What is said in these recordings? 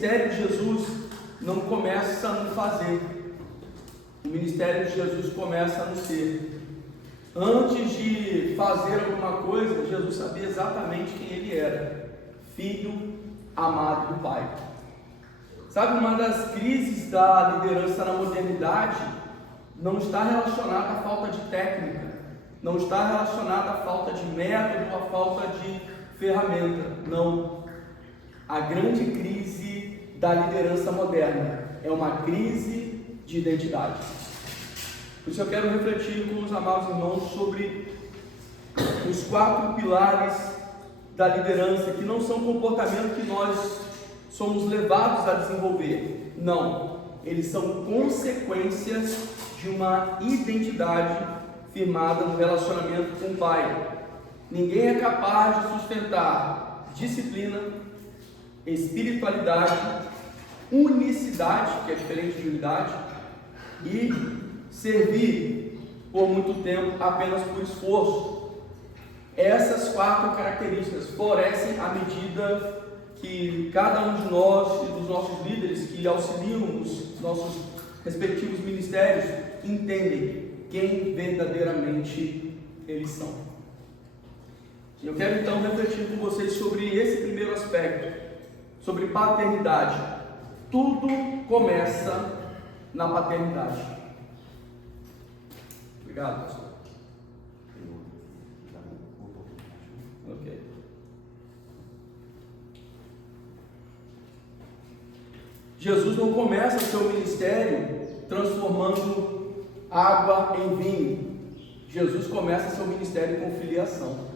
ministério de Jesus não começa no fazer. O ministério de Jesus começa no ser. Antes de fazer alguma coisa, Jesus sabia exatamente quem ele era: filho amado do Pai. Sabe, uma das crises da liderança na modernidade não está relacionada à falta de técnica, não está relacionada à falta de método, à falta de ferramenta. Não. A grande crise da liderança moderna é uma crise de identidade. Por isso eu quero refletir com os amados irmãos sobre os 4 pilares da liderança, que não são comportamentos que nós somos levados a desenvolver. Não, eles são consequências de uma identidade firmada no relacionamento com o Pai. Ninguém é capaz de sustentar disciplina, espiritualidade, unicidade, que é diferente de unidade, e servir por muito tempo apenas por esforço. Essas 4 características florescem à medida que cada um de nós e dos nossos líderes que auxiliam os nossos respectivos ministérios entendem quem verdadeiramente eles são. Eu quero então refletir com vocês sobre esse primeiro aspecto, sobre paternidade. Tudo começa na paternidade. Obrigado, pastor. Ok. Jesus não começa o seu ministério transformando água em vinho. Jesus começa seu ministério com filiação.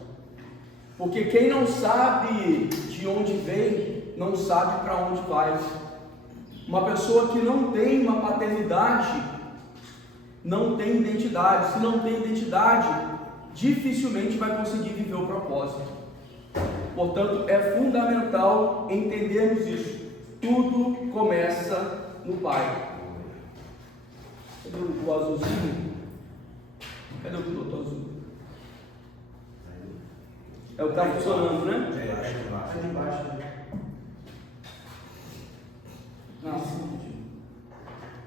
Porque quem não sabe de onde vem, não sabe para onde vai. Uma pessoa que não tem uma paternidade, não tem identidade. Se não tem identidade, dificilmente vai conseguir viver o propósito. Portanto, é fundamental entendermos isso. Tudo começa no Pai. Cadê o azulzinho? Cadê o piloto azul? É o que está funcionando, né? É de baixo. Não.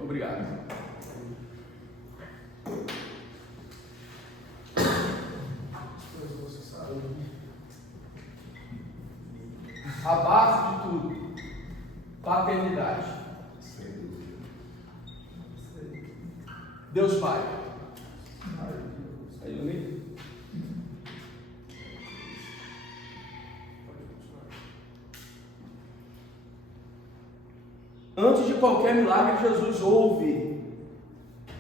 Obrigado. A base de tudo, paternidade. Deus Pai. Aí, Leonir. Antes de qualquer milagre, Jesus ouve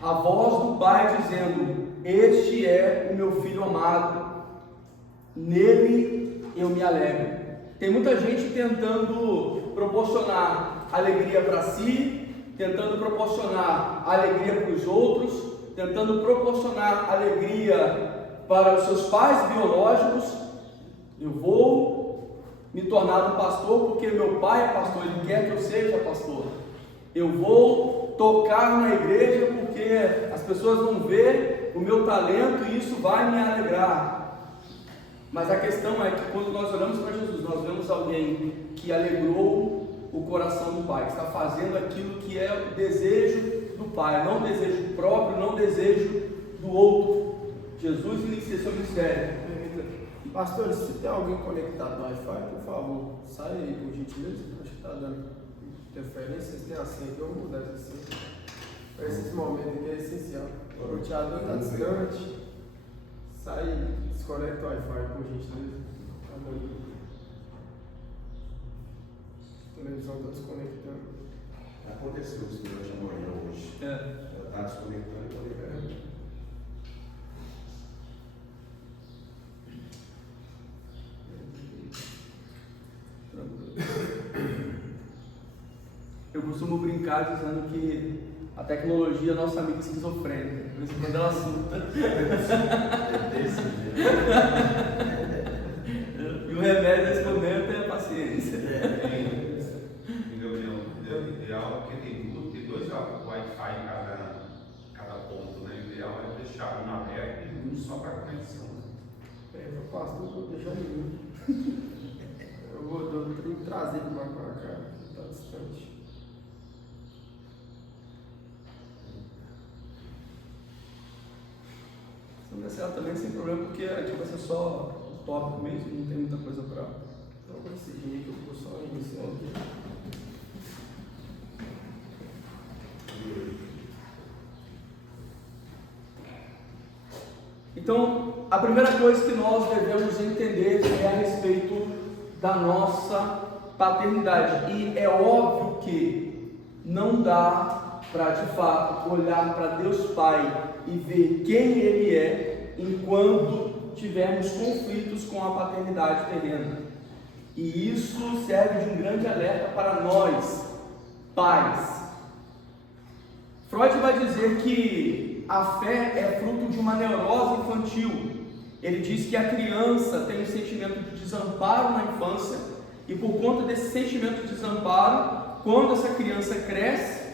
a voz do Pai dizendo: este é o meu filho amado, nele eu me alegro. Tem muita gente tentando proporcionar alegria para si, tentando proporcionar alegria para os outros, tentando proporcionar alegria para os seus pais biológicos. Eu vou me tornar um pastor porque meu pai é pastor, ele quer que eu seja pastor. Eu vou tocar na igreja porque as pessoas vão ver o meu talento e isso vai me alegrar. Mas a questão é que quando nós olhamos para Jesus, nós vemos alguém que alegrou o coração do Pai, que está fazendo aquilo que é o desejo do Pai, não desejo próprio, não desejo do outro. Jesus inicia seu ministério. Pastor, se tem alguém conectado no Wi-Fi, por favor, sai aí, por gentileza. Acho que está dando interferência. Vocês têm a senha aqui, eu vou mudar essa senha. Para esses momentos aqui é essencial. O roteador está distante. Sai, desconecta o Wi-Fi, por gentileza. Tá bom. A televisão está desconectando. Aconteceu isso durante a manhã hoje. Ela está desconectando e conectando. Eu costumo brincar dizendo que a tecnologia é nossa amiga esquizofrênica, por isso quando ela assusta. É desse jeito. E o remédio nesse momento é a paciência. Minha opinião, o ideal é porque tem dois Wi-Fi em cada ponto, né? O ideal é deixar um aberto e um só para conexão. Eu faço tudo, vou deixar nenhum. Eu vou trazer ele mais para cá, está distante. der certo também, sem problema, porque aqui vai ser só tópico mesmo, não tem muita coisa para. Então, com esse dia que eu vou só iniciar aqui. Então, a primeira coisa que nós devemos entender é a respeito da nossa paternidade. E é óbvio que não dá para, de fato, olhar para Deus Pai e ver quem Ele é enquanto tivermos conflitos com a paternidade terrena. E isso serve de um grande alerta para nós, pais. Freud vai dizer que a fé é fruto de uma neurose infantil. Ele diz que a criança tem um sentimento de desamparo na infância e por conta desse sentimento de desamparo, quando essa criança cresce,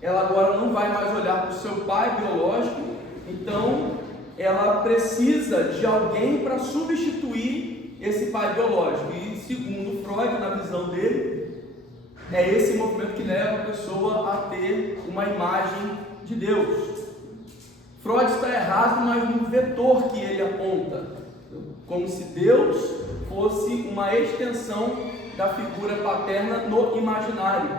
ela agora não vai mais olhar para o seu pai biológico, então ela precisa de alguém para substituir esse pai biológico. E segundo Freud, na visão dele, é esse movimento que leva a pessoa a ter uma imagem de Deus. Freud está errado, mas no vetor que ele aponta, como se Deus fosse uma extensão da figura paterna no imaginário,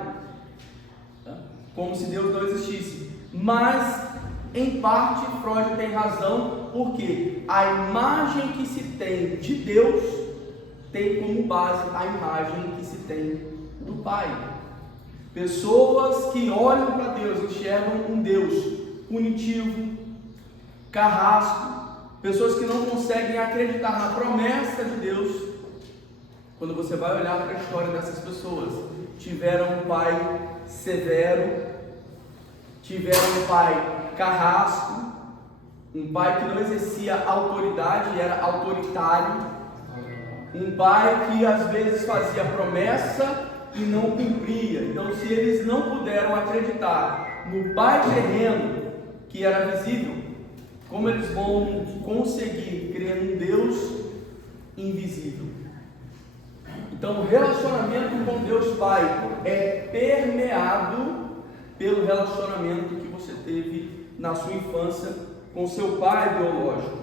como se Deus não existisse. Mas, em parte, Freud tem razão, porque a imagem que se tem de Deus tem como base a imagem que se tem do Pai. Pessoas que olham para Deus enxergam um Deus punitivo, carrasco, pessoas que não conseguem acreditar na promessa de Deus. Quando você vai olhar para a história dessas pessoas, tiveram um pai severo, tiveram um pai carrasco, um pai que não exercia autoridade, era autoritário, um pai que às vezes fazia promessa e não cumpria. Então, se eles não puderam acreditar no pai terreno que era visível, como eles vão conseguir crer num Deus invisível? Então, o relacionamento com Deus Pai é permeado pelo relacionamento que você teve na sua infância com seu pai biológico.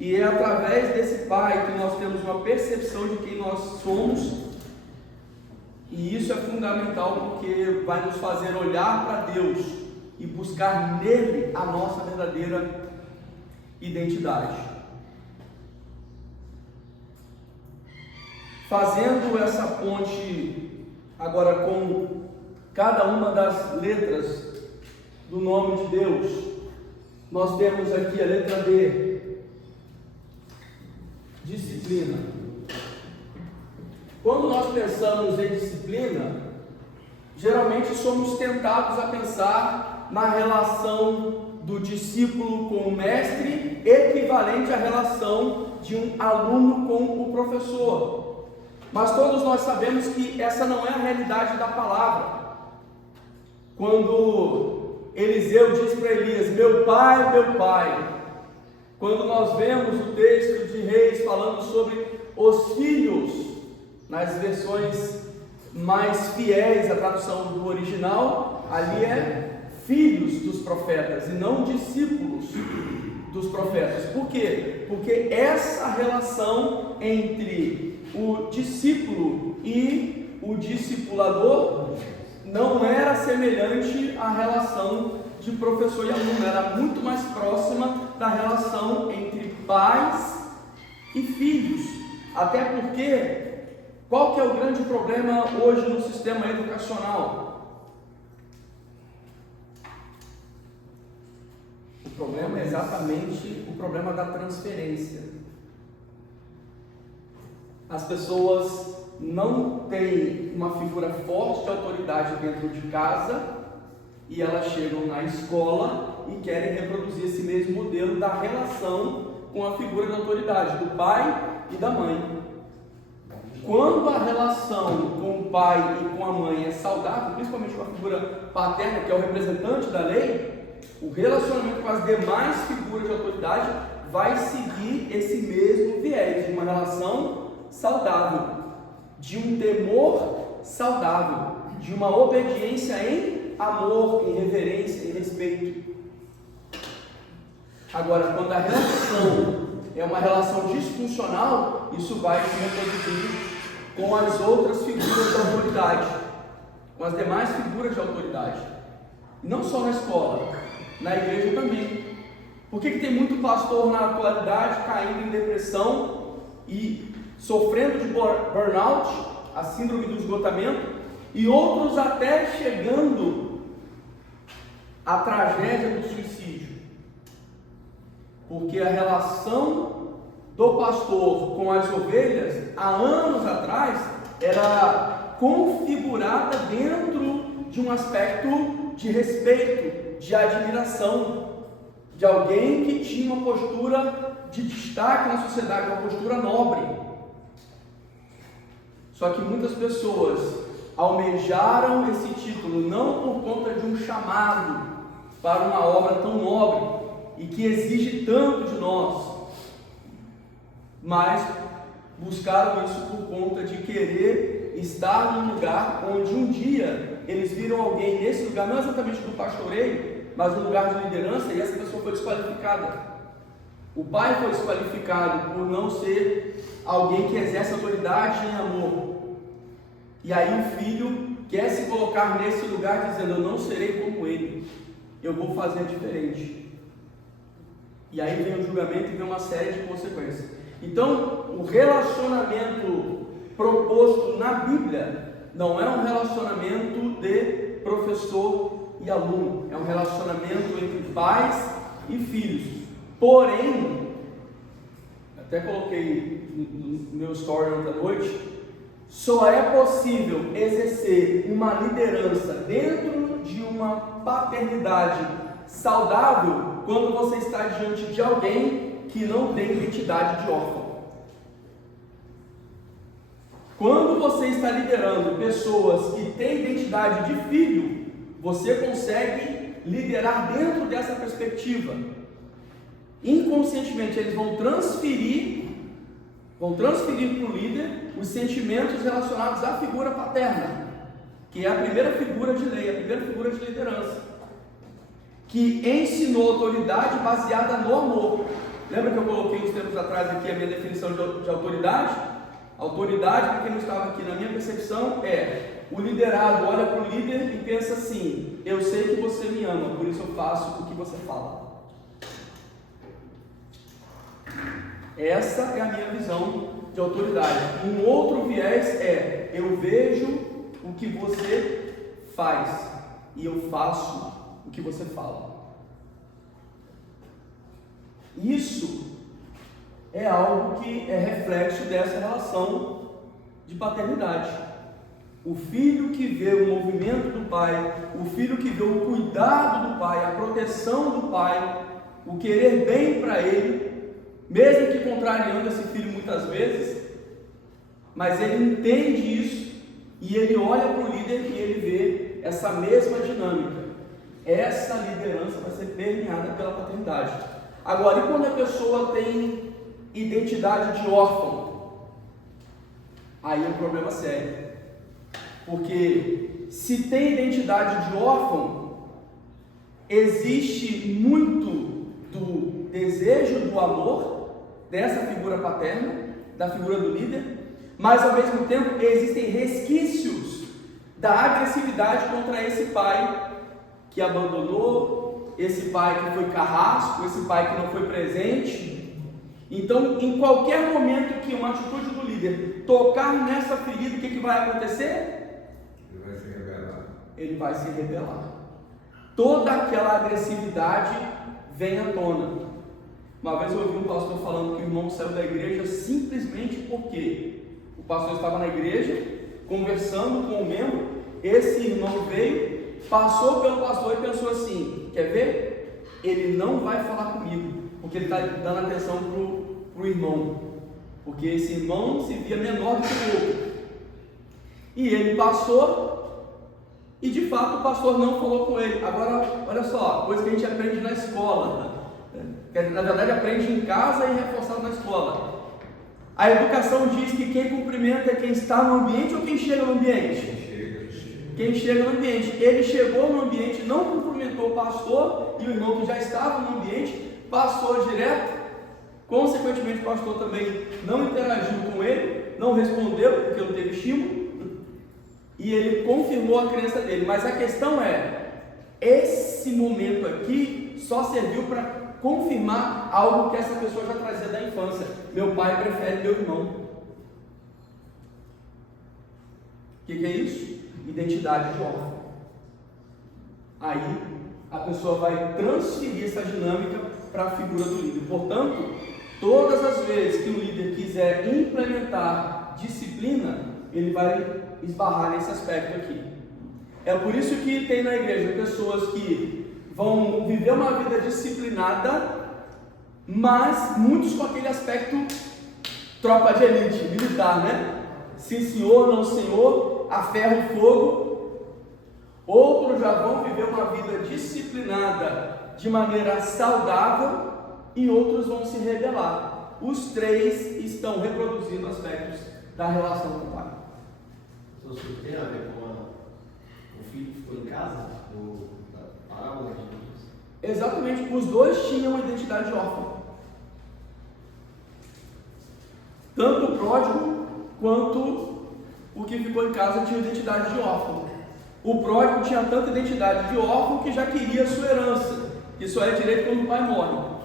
E é através desse pai que nós temos uma percepção de quem nós somos. E isso é fundamental, porque vai nos fazer olhar para Deus e buscar nele a nossa verdadeira identidade. Fazendo essa ponte agora com cada uma das letras do nome de Deus, nós temos aqui a letra D, disciplina. Quando nós pensamos em disciplina, geralmente somos tentados a pensar na relação do discípulo com o mestre, equivalente à relação de um aluno com o professor. Mas todos nós sabemos que essa não é a realidade da palavra. Quando Eliseu diz para Elias, meu pai, quando nós vemos o texto de Reis falando sobre os filhos, nas versões mais fiéis à tradução do original, ali é filhos dos profetas e não discípulos dos profetas. Por quê? Porque essa relação entre o discípulo e o discipulador não era semelhante à relação de professor e aluno, era muito mais próxima da relação entre pais e filhos. Até porque, qual que é o grande problema hoje no sistema educacional? O problema é exatamente o problema da transferência. As pessoas não têm uma figura forte de autoridade dentro de casa e elas chegam na escola e querem reproduzir esse mesmo modelo da relação com a figura de autoridade do pai e da mãe. Quando a relação com o pai e com a mãe é saudável, principalmente com a figura paterna, que é o representante da lei, o relacionamento com as demais figuras de autoridade vai seguir esse mesmo viés de uma relação saudável, de um temor saudável, de uma obediência em amor, em reverência, em respeito. Agora, quando a relação é uma relação disfuncional, isso vai se reproduzir com as outras figuras de autoridade, com as demais figuras de autoridade. Não só na escola, na igreja também. Por que tem muito pastor na atualidade caindo em depressão e sofrendo de burnout, a síndrome do esgotamento, e outros até chegando à tragédia do suicídio? Porque a relação do pastor com as ovelhas, há anos atrás, era configurada dentro de um aspecto de respeito, de admiração, de alguém que tinha uma postura de destaque na sociedade, uma postura nobre. Só que muitas pessoas almejaram esse título não por conta de um chamado para uma obra tão nobre e que exige tanto de nós, mas buscaram isso por conta de querer estar num lugar onde um dia eles viram alguém nesse lugar, não exatamente do pastoreio, mas no lugar de liderança, e essa pessoa foi desqualificada. O pai foi desqualificado por não ser alguém que exerce autoridade em amor. E aí o filho quer se colocar nesse lugar dizendo: eu não serei como ele, eu vou fazer diferente. E aí vem o julgamento e vem uma série de consequências. Então, o relacionamento proposto na Bíblia não é um relacionamento de professor e aluno, é um relacionamento entre pais e filhos. Porém, até coloquei no meu story ontem à noite, só é possível exercer uma liderança dentro de uma paternidade saudável quando você está diante de alguém que não tem identidade de órfão. Quando você está liderando pessoas que têm identidade de filho, você consegue liderar dentro dessa perspectiva. Inconscientemente eles vão transferir para o líder os sentimentos relacionados à figura paterna, que é a primeira figura de lei, a primeira figura de liderança, que ensinou autoridade baseada no amor. Lembra que eu coloquei uns tempos atrás aqui a minha definição de autoridade? Autoridade, para quem não estava aqui, na minha percepção, é o liderado olha para o líder e pensa assim: eu sei que você me ama, por isso eu faço o que você fala. Essa é a minha visão de autoridade. Um outro viés é: eu vejo o que você faz e eu faço o que você fala. Isso é algo que é reflexo dessa relação de paternidade. O filho que vê o movimento do pai, o filho que vê o cuidado do pai, a proteção do pai, o querer bem para ele, mesmo que contrariando esse filho muitas vezes, mas ele entende isso e ele olha para o líder e ele vê essa mesma dinâmica. Essa liderança vai ser permeada pela paternidade. Agora, e quando a pessoa tem identidade de órfão? Aí é um problema sério, porque se tem identidade de órfão, existe muito do desejo do amor dessa figura paterna, da figura do líder, mas ao mesmo tempo existem resquícios da agressividade contra esse pai que abandonou, esse pai que foi carrasco, esse pai que não foi presente. Então, em qualquer momento que uma atitude do líder tocar nessa ferida, o que vai acontecer? Ele vai se rebelar. Ele vai se rebelar. Toda aquela agressividade vem à tona. Uma vez eu ouvi um pastor falando que o irmão saiu da igreja simplesmente porque o pastor estava na igreja, conversando com o membro, esse irmão veio, passou pelo pastor e pensou assim: quer ver? Ele não vai falar comigo, porque ele está dando atenção para o irmão, porque esse irmão se via menor do que o outro. E ele passou, e de fato o pastor não falou com ele. Agora, olha só, coisa que a gente aprende na escola, na verdade aprende em casa e reforçado na escola. A educação diz que quem cumprimenta é quem está no ambiente ou quem chega no ambiente? Quem chega no ambiente. Ele chegou no ambiente, não cumprimentou o pastor e o irmão que já estava no ambiente, passou direto. Consequentemente, o pastor também não interagiu com ele, não respondeu, porque não teve estímulo, e ele confirmou a crença dele. Mas a questão é, esse momento aqui só serviu para confirmar algo que essa pessoa já trazia da infância. Meu pai prefere meu irmão. O que é isso? Identidade de órfão. Aí a pessoa vai transferir essa dinâmica para a figura do líder. Portanto, todas as vezes que o líder quiser implementar disciplina, ele vai esbarrar nesse aspecto aqui. É por isso que tem na igreja pessoas que vão viver uma vida disciplinada, mas muitos com aquele aspecto tropa de elite, militar, né? Sim senhor, não senhor, a ferro e fogo. Outros já vão viver uma vida disciplinada de maneira saudável e outros vão se rebelar. Os três estão reproduzindo aspectos da relação com o pai. Isso tem a ver com o filho que ficou em casa, na parábola de Jesus? Exatamente, os dois tinham identidade órfã. Tanto o pródigo quanto o que ficou em casa tinha identidade de órfão. O pródigo tinha tanta identidade de órfão que já queria a sua herança, que só é direito quando o pai morre.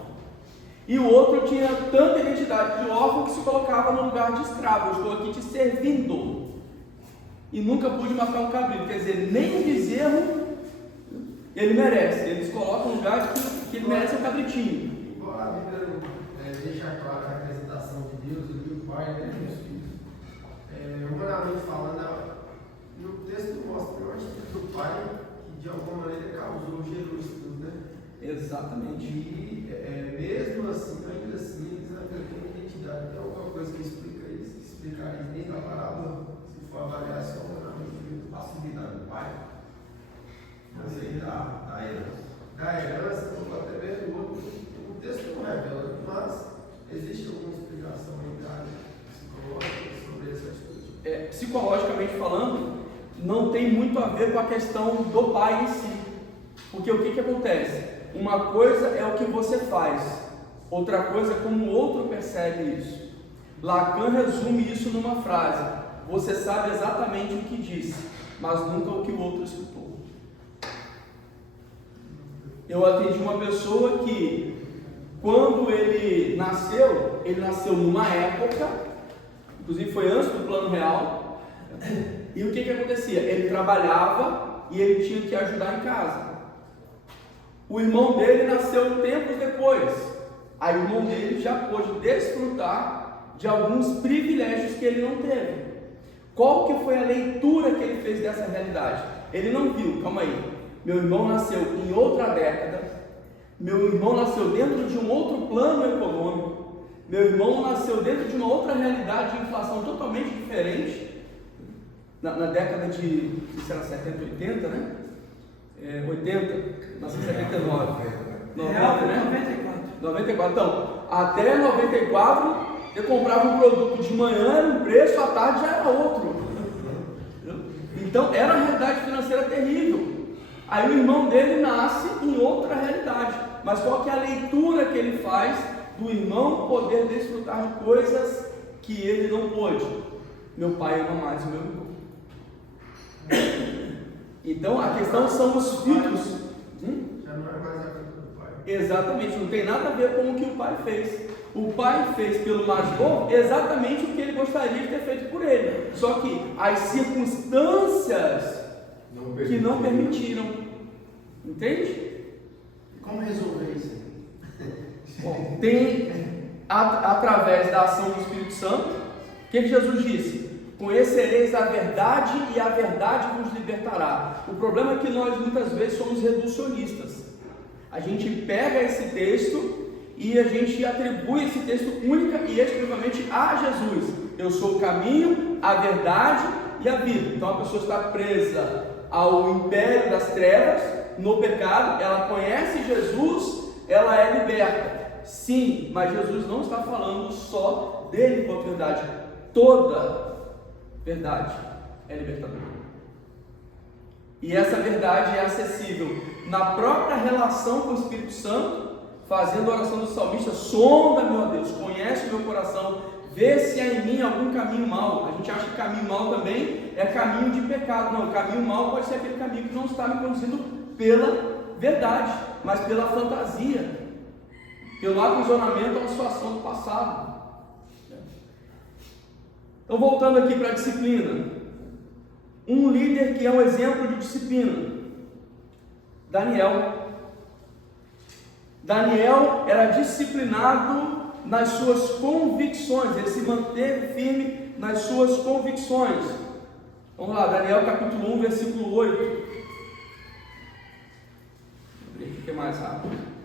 E o outro tinha tanta identidade de órfão que se colocava no lugar de escravo. Eu estou aqui te servindo. E nunca pude matar um cabrito. Quer dizer, nem um bezerro ele merece. Eles colocam no lugar que ele merece um cabritinho. Embora a Bíblia deixa claro a representação de Deus e do Pai, né, dos filhos. Humanamente falando, no texto mostra uma atitude do Pai que de alguma maneira causou, gerou isso tudo, né? Exatamente. E mesmo assim, ainda assim, eles ainda têm identidade. Tem alguma coisa que explica isso? Que explicaria dentro da parábola, se for avaliar só humanamente, A facilidade do pai, aceitar a herança. da herança, ou até mesmo outro, o texto não revela, mas existe alguma explicação em área psicológica sobre essa atitude? Psicologicamente falando, não tem muito a ver com a questão do pai em si. Porque o que acontece? Uma coisa é o que você faz, outra coisa é como o outro percebe isso. Lacan resume isso numa frase: você sabe exatamente o que disse, mas nunca o que o outro escutou. Eu atendi uma pessoa que, quando ele nasceu numa época, inclusive foi antes do Plano Real, e o que acontecia? Ele trabalhava e ele tinha que ajudar em casa. O irmão dele nasceu tempos depois. Aí o irmão dele já pôde desfrutar de alguns privilégios que ele não teve. Qual que foi a leitura que ele fez dessa realidade? Ele não viu, calma aí, meu irmão nasceu em outra década, meu irmão nasceu dentro de um outro plano econômico, meu irmão nasceu dentro de uma outra realidade de inflação totalmente diferente, na década de, será 70, 80, né? 80, nasceu em 79, 90, né? 94. Então, até 94, eu comprava um produto de manhã, era um preço, à tarde já era outro. Então, era uma realidade financeira terrível. Aí o irmão dele nasce em outra realidade. Mas qual que é a leitura que ele faz do irmão poder desfrutar de coisas que ele não pôde? Meu pai ama mais o meu irmão. Então, a questão são os filtros. Já não é mais a culpa do pai. Exatamente, não tem nada a ver com o que o pai fez. O pai fez pelo mais novo exatamente o que ele gostaria de ter feito por ele. Só que as circunstâncias que não permitiram. Entende? Como resolver isso? Bom, tem através da ação do Espírito Santo. O que Jesus disse? Conhecereis a verdade e a verdade vos libertará. O problema é que nós muitas vezes somos reducionistas. A gente pega esse texto e a gente atribui esse texto única e exclusivamente a Jesus. Eu sou o caminho, a verdade e a vida. Então a pessoa está presa ao império das trevas, no pecado, ela conhece Jesus, ela é liberta. Sim, mas Jesus não está falando só dele com a verdade. Toda verdade é libertadora. E essa verdade é acessível na própria relação com o Espírito Santo, fazendo a oração do salmista: sonda, meu Deus, conhece o meu coração, vê se há em mim algum caminho mau. A gente acha que caminho mau também é caminho de pecado. Não, caminho mau pode ser aquele caminho que não está me conduzindo pela verdade, mas pela fantasia, pelo aprisionamento a uma situação do passado. Então, voltando aqui para a disciplina, um líder que é um exemplo de disciplina, Daniel era disciplinado nas suas convicções, ele se manteve firme nas suas convicções. Vamos lá, Daniel capítulo 1, versículo 8. Vou abrir aqui que é mais rápido.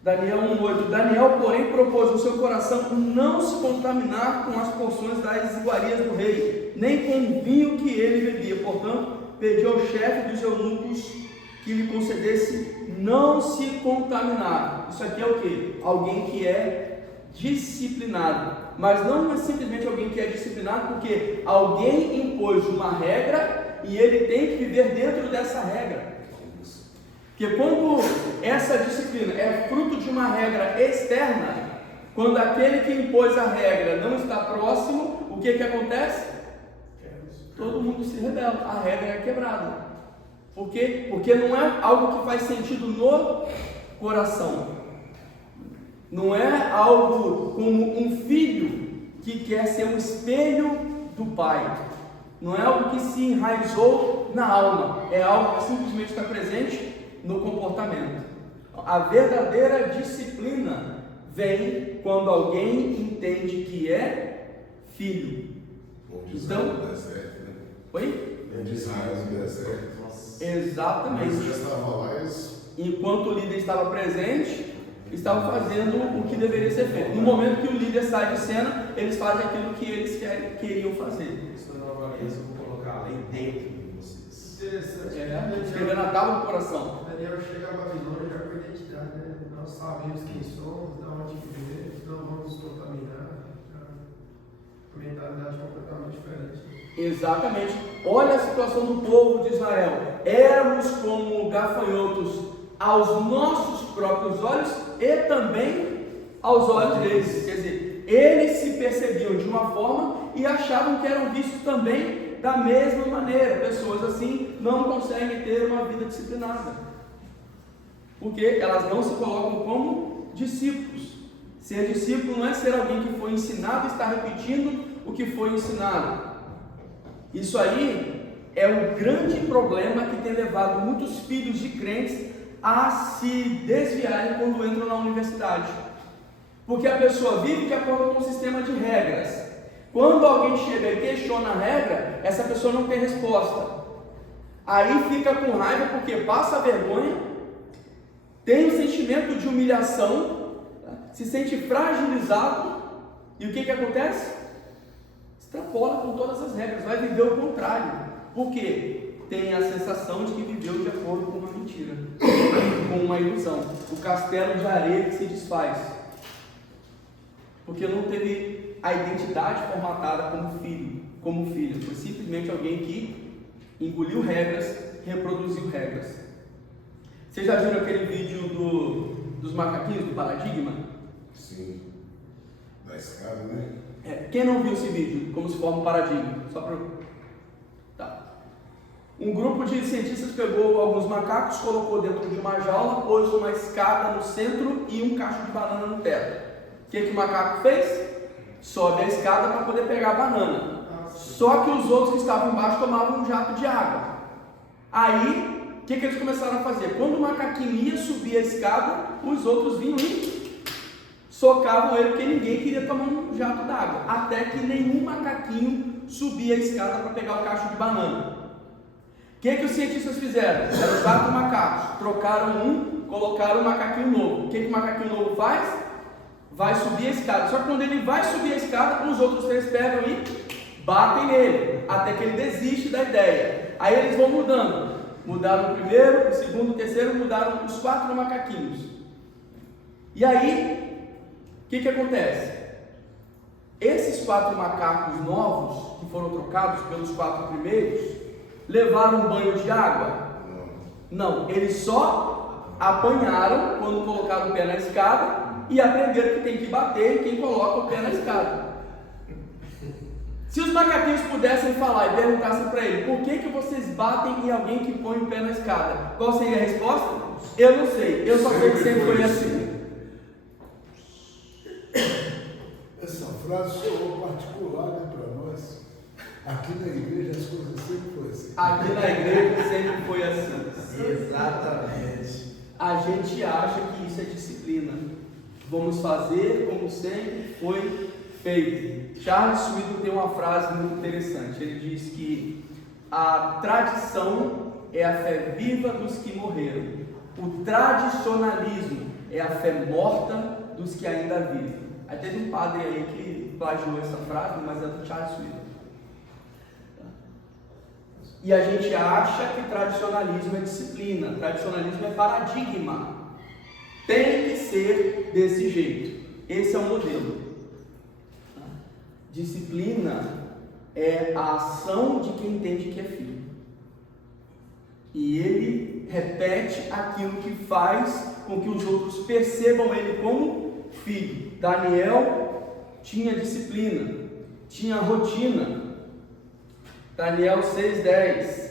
Daniel 1,8. Daniel, porém, propôs no seu coração não se contaminar com as porções das iguarias do rei, nem com o vinho que ele bebia. Portanto, pediu ao chefe dos eunucos que lhe concedesse não se contaminar. Isso aqui é o quê? Alguém que é disciplinado. Mas não é simplesmente alguém que é disciplinado, porque alguém impôs uma regra e ele tem que viver dentro dessa regra. Porque quando essa disciplina é fruto de uma regra externa, quando aquele que impôs a regra não está próximo, o que acontece? Todo mundo se rebela, a regra é quebrada. Por quê? Porque não é algo que faz sentido no coração. Não é algo como um filho que quer ser um espelho do pai. Não é algo que se enraizou na alma. É algo que simplesmente está presente no comportamento. A verdadeira disciplina vem quando alguém entende que é filho. Então, oi? De Israel no deserto. Exatamente. Mas já estava lá, enquanto o líder estava presente, estavam fazendo o que deveria ser feito. No momento que o líder sai de cena, eles fazem aquilo que eles queriam fazer. Isso novamente eu vou colocar a lei dentro de vocês. Interessante. Escrever na tábua do coração. Daniel chega a Babilônia já com a identidade, né? Nós sabemos quem somos, da onde viemos, não vamos nos contaminar. A mentalidade completamente diferente. Exatamente. Olha a situação do povo de Israel. Éramos como gafanhotos aos nossos próprios olhos e também aos olhos deles. Quer dizer, eles se percebiam de uma forma e achavam que eram vistos também da mesma maneira. Pessoas assim não conseguem ter uma vida disciplinada, porque elas não se colocam como discípulos. Ser discípulo não é ser alguém que foi ensinado e está repetindo o que foi ensinado. Isso aí é um grande problema que tem levado muitos filhos de crentes a se desviarem quando entram na universidade, porque a pessoa vive de acordo com um sistema de regras. Quando alguém chega e questiona a regra, essa pessoa não tem resposta. Aí fica com raiva porque passa vergonha, tem um sentimento de humilhação, se sente fragilizado, e o que acontece? Extrapola com todas as regras, vai viver o contrário. Por quê? Tem a sensação de que viveu de acordo com uma mentira, com uma ilusão, o castelo de areia que se desfaz, porque não teve a identidade formatada como filho, foi simplesmente alguém que engoliu regras, reproduziu regras. Vocês já viram aquele vídeo dos macaquinhos do paradigma? sim, da escada, né? Quem não viu esse vídeo, como se forma um paradigma? Só para... Tá. Um grupo de cientistas pegou alguns macacos, colocou dentro de uma jaula, pôs uma escada no centro e um cacho de banana no teto. O que o macaco fez? Sobe a escada para poder pegar a banana. Só que os outros que estavam embaixo tomavam um jato de água. Aí, o que eles começaram a fazer? Quando o macaquinho ia subir a escada, os outros vinham e socavam ele, porque ninguém queria tomar um jato d'água, até que nenhum macaquinho subia a escada para pegar o cacho de banana. O que os cientistas fizeram? Eram 4 macacos, trocaram um, colocaram um macaquinho novo. O que o macaquinho novo faz? Vai subir a escada. Só que quando ele vai subir a escada, os outros 3 pegam e batem nele, até que ele desiste da ideia. Aí eles vão mudando. Mudaram o primeiro, o segundo, o terceiro, mudaram os 4 macaquinhos. E aí, o que acontece? Esses 4 macacos novos, que foram trocados pelos 4 primeiros, levaram um banho de água? Não, eles só apanharam quando colocaram o pé na escada e aprenderam que tem que bater quem coloca o pé na escada. Se os macaquinhos pudessem falar e perguntassem para ele, por que vocês batem em alguém que põe o pé na escada? Qual seria a resposta? Eu não sei, eu só sei que sempre foi assim. Essa frase soou particular, né, para nós. Aqui na igreja as coisas sempre foram assim. Aqui na igreja sempre foi assim. Exatamente. A gente acha que isso é disciplina. Vamos fazer como sempre foi feito. Charles Swindoll tem uma frase muito interessante. Ele diz que a tradição é a fé viva dos que morreram. O tradicionalismo é a fé morta dos que ainda vivem. Aí teve um padre aí que plagiou essa frase, mas é do Charles Swindoll. E a gente acha que tradicionalismo é disciplina, tradicionalismo é paradigma. Tem que ser desse jeito. Esse é o modelo. Disciplina é a ação de quem entende que é filho. E ele repete aquilo que faz com que os outros percebam ele como filho. Daniel tinha disciplina, tinha rotina. Daniel 6:10.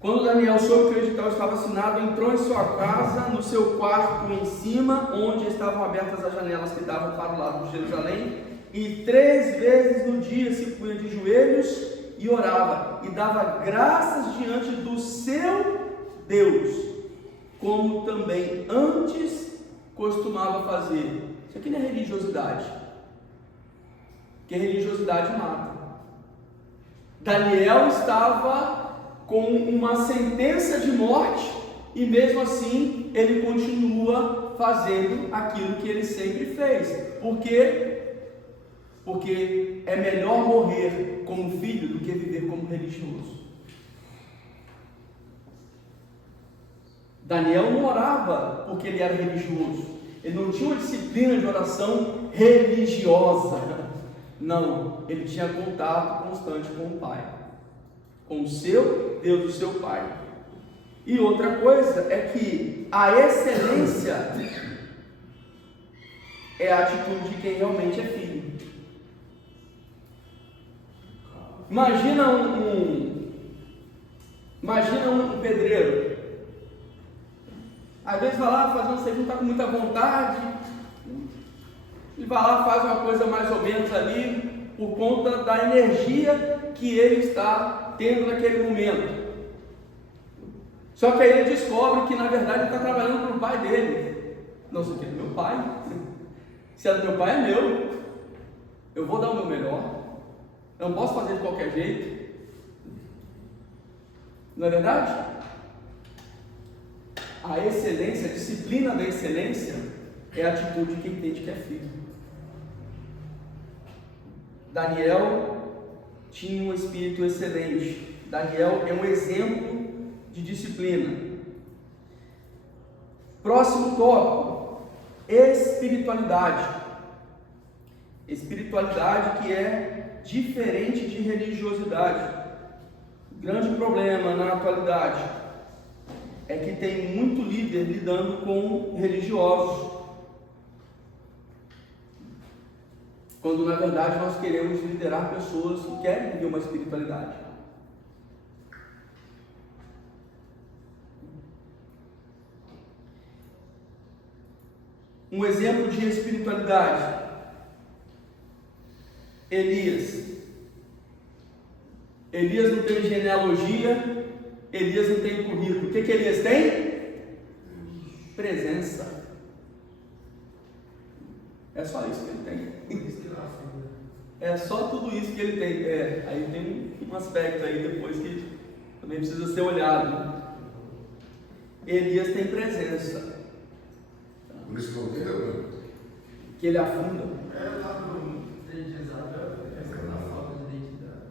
Quando Daniel soube que o edital estava assinado, entrou em sua casa, no seu quarto em cima, onde estavam abertas as janelas que davam para o lado de Jerusalém, e 3 vezes no dia se punha de joelhos e orava, e dava graças diante do seu Deus, como também antes costumava fazer. Isso aqui não é religiosidade, porque religiosidade mata. Daniel estava com uma sentença de morte e mesmo assim ele continua fazendo aquilo que ele sempre fez. Por quê? Porque é melhor morrer como filho do que viver como religioso. Daniel não orava porque ele era religioso. Ele não tinha uma disciplina de oração religiosa. Não, ele tinha contato constante com o Pai, com o seu Deus, o seu Pai. E outra coisa é que a excelência é a atitude de quem realmente é filho. Imagina um pedreiro. Às vezes vai lá fazer um serviço, não está com muita vontade, e vai lá faz uma coisa mais ou menos ali, por conta da energia que ele está tendo naquele momento. Só que aí ele descobre que na verdade ele está trabalhando para o pai dele. Não, isso aqui é do meu pai. Se é do meu pai, é meu. Eu vou dar o meu melhor. Eu não posso fazer de qualquer jeito. Não é verdade? A excelência, a disciplina da excelência é a atitude de quem entende que é filho. Daniel tinha um espírito excelente. Daniel é um exemplo de disciplina. Próximo tópico: espiritualidade. Espiritualidade que é diferente de religiosidade. O grande problema na atualidade é que tem muito líder lidando com religiosos, quando na verdade nós queremos liderar pessoas que querem viver uma espiritualidade. Um exemplo de espiritualidade: Elias. Elias não tem genealogia, Elias não tem currículo. O que Elias tem? Presença. É só isso que ele tem. É só tudo isso que ele tem. Aí tem um aspecto aí depois que também precisa ser olhado. Elias tem presença. Por isso que eu quero. Que ele afunda. Lá no de Isabel, essa falta de identidade.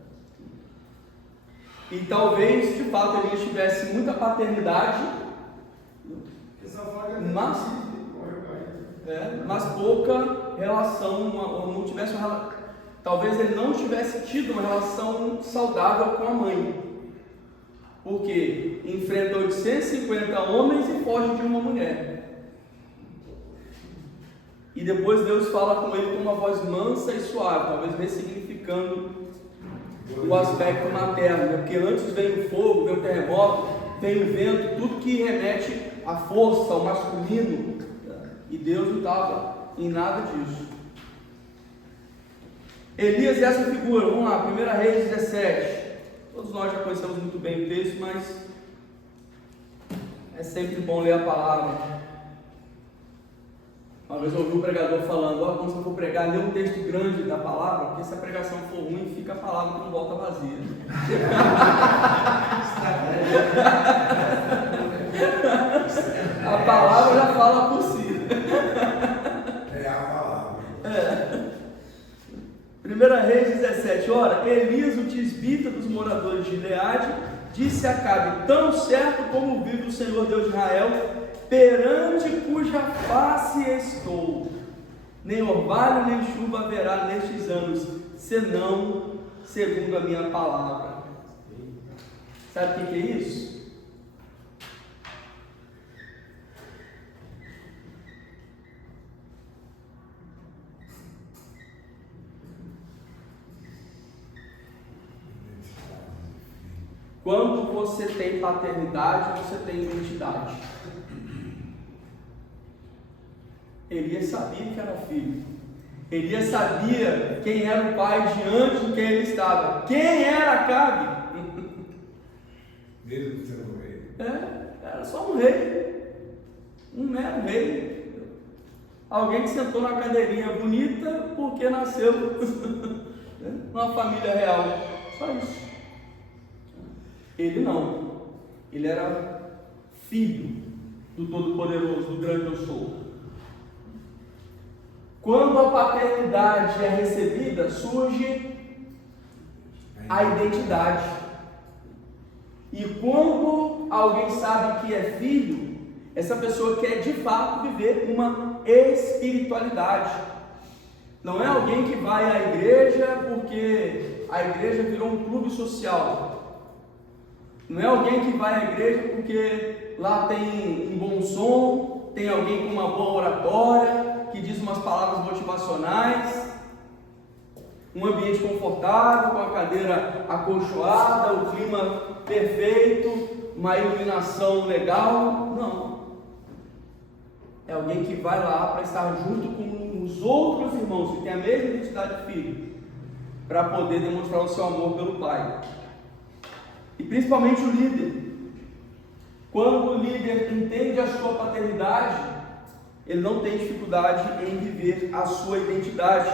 E talvez, de fato, Elias tivesse muita paternidade, Porque só fala que mas morreu com ele. mas pouca relação, ou não tivesse talvez ele não tivesse tido uma relação saudável com a mãe, porque enfrenta 850 homens e foge de uma mulher, e depois Deus fala com ele com uma voz mansa e suave, talvez ressignificando o aspecto materno, porque antes vem o fogo, vem o terremoto, vem o vento, tudo que remete à força, ao masculino, e Deus não estava em nada disso. Elias é essa figura, vamos lá, 1 Reis 17, todos nós já conhecemos muito bem o texto, mas é sempre bom ler a palavra. Uma vez eu ouvi um pregador falando, quando você for pregar, lê um texto grande da palavra, porque se a pregação for ruim, fica a palavra que não volta vazia. A palavra já fala por si. É a palavra. 1 Reis 17, ora, Elias, o tisbita dos moradores de Gileade, disse a Acabe, tão certo como vive o Senhor Deus de Israel, perante cuja face estou, nem orvalho nem chuva haverá nestes anos, senão segundo a minha palavra. Sabe o que é isso? Quando você tem paternidade, você tem identidade. Elias sabia que era filho. Elias sabia quem era o pai diante de quem ele estava. Quem era Acabe? Mesmo sendo rei. Era só um rei. Um mero rei. Alguém que sentou na cadeirinha bonita porque nasceu numa família real. Só isso. Ele não, ele era filho do Todo-Poderoso, do grande eu sou. Quando a paternidade é recebida, surge a identidade. E quando alguém sabe que é filho, essa pessoa quer de fato viver uma espiritualidade. Não é alguém que vai à igreja porque a igreja virou um clube social. Não é alguém que vai à igreja porque lá tem um bom som, tem alguém com uma boa oratória, que diz umas palavras motivacionais, um ambiente confortável, com a cadeira acolchoada, o clima perfeito, uma iluminação legal. Não. É alguém que vai lá para estar junto com os outros irmãos que têm a mesma identidade de filho, para poder demonstrar o seu amor pelo Pai. E principalmente o líder. Quando o líder entende a sua paternidade, ele não tem dificuldade em viver a sua identidade.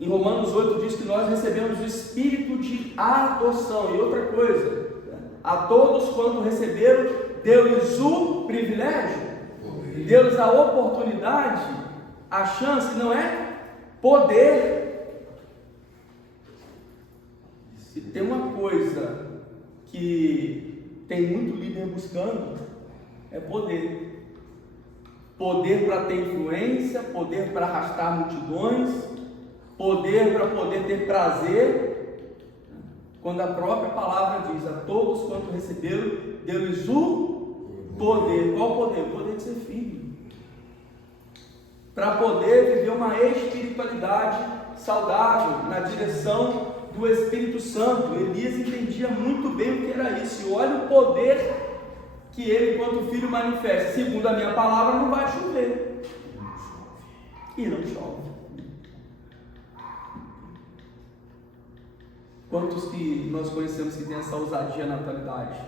Em Romanos 8 diz que nós recebemos o espírito de adoção. E outra coisa, a todos quando receberam, deu-lhes o privilégio, deu-lhes a oportunidade, a chance, não é poder. Se tem uma coisa que tem muito líder buscando, é poder. Poder para ter influência, poder para arrastar multidões, poder para poder ter prazer, quando a própria palavra diz, a todos quanto receberam, deu-lhes o poder. Qual o poder? O poder de ser filho. Para poder viver uma espiritualidade saudável, na direção do Espírito Santo. Elias entendia muito bem o que era isso, e olha o poder que ele, enquanto filho, manifesta. Segundo a minha palavra, não vai chover. E não chove. Quantos que nós conhecemos que tem essa ousadia na atualidade?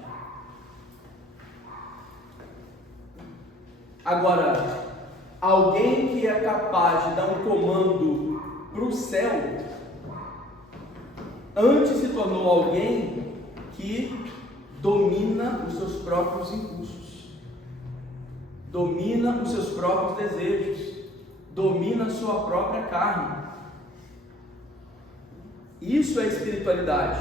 Agora, alguém que é capaz de dar um comando para o céu, antes se tornou alguém que domina os seus próprios impulsos, domina os seus próprios desejos, domina a sua própria carne. Isso é espiritualidade.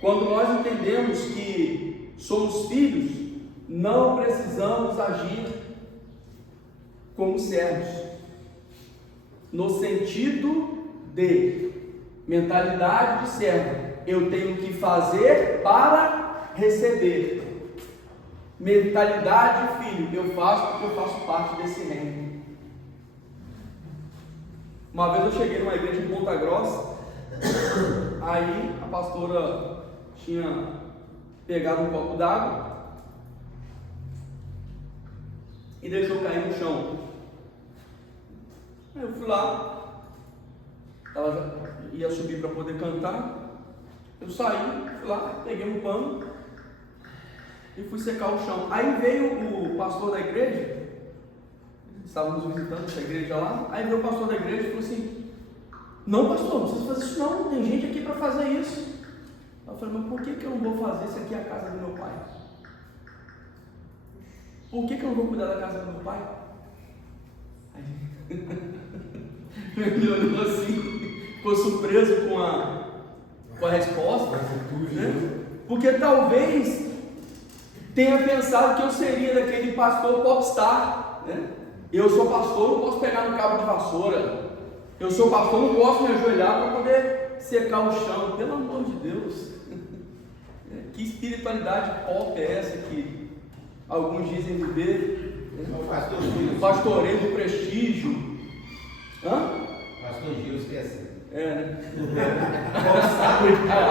Quando nós entendemos que somos filhos, não precisamos agir como servos, no sentido de mentalidade de servo. Eu tenho que fazer para receber. Mentalidade de filho. Eu faço porque eu faço parte desse reino. Uma vez eu cheguei numa igreja em Ponta Grossa, aí a pastora tinha pegado um copo d'água e deixou cair no chão. Aí eu fui lá, ela ia subir para poder cantar. Eu saí, fui lá, peguei um pano e fui secar o chão. Aí veio o pastor da igreja, estávamos visitando essa igreja lá. Aí veio o pastor da igreja e falou assim: não, pastor, não precisa fazer isso não, tem gente aqui para fazer isso. Eu falei: mas por que eu não vou fazer isso aqui a casa do meu pai? Por que eu não vou cuidar da casa do meu pai? Aí ele olhou assim, ficou surpreso com a resposta, né? Porque talvez tenha pensado que eu seria daquele pastor popstar, né? Eu sou pastor, não posso pegar no cabo de vassoura. Eu sou pastor, não posso me ajoelhar para poder secar o chão. Pelo amor de Deus, que espiritualidade pop é essa que alguns dizem viver? Pastoreio do prestígio. Pastor Gil, esquece. Né?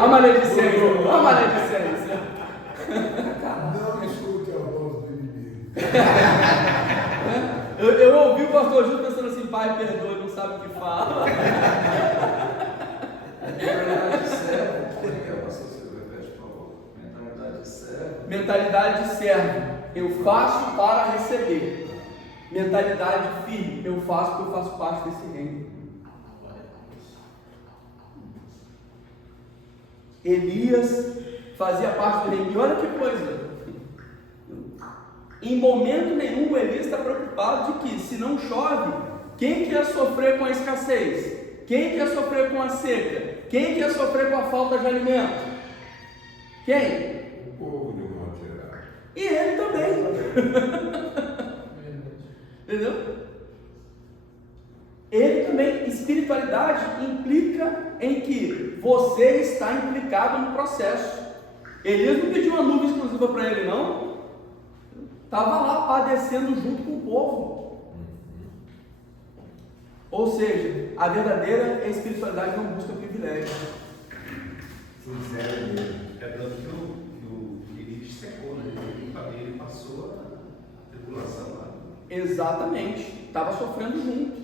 A maledicência. Não escute a voz do inimigo. Eu ouvi o pastor Gil pensando assim: pai, perdoe, não sabe o que fala. Mentalidade de servo. Como é que é, pastor? Você repete, por favor. Mentalidade de servo. Mentalidade de servo. Eu faço para receber. Mentalidade de filho. Eu faço porque eu faço parte desse reino. Elias fazia parte do reino. E olha que coisa. Em momento nenhum Elias está preocupado de que, se não chove, quem que ia sofrer com a escassez? Quem que ia sofrer com a seca? Quem que ia sofrer com a falta de alimento? Quem? O povo de modo geral. E ele também. Entendeu? Ele também. Espiritualidade implica em que você está implicado no processo. Elias não pediu uma nuvem exclusiva para ele, não. Estava lá padecendo junto com o povo. Ou seja, a verdadeira espiritualidade não busca privilégio. Sincero mesmo. É tanto que o Elias secou, né? Ele passou a tribulação lá. Exatamente. Estava sofrendo junto.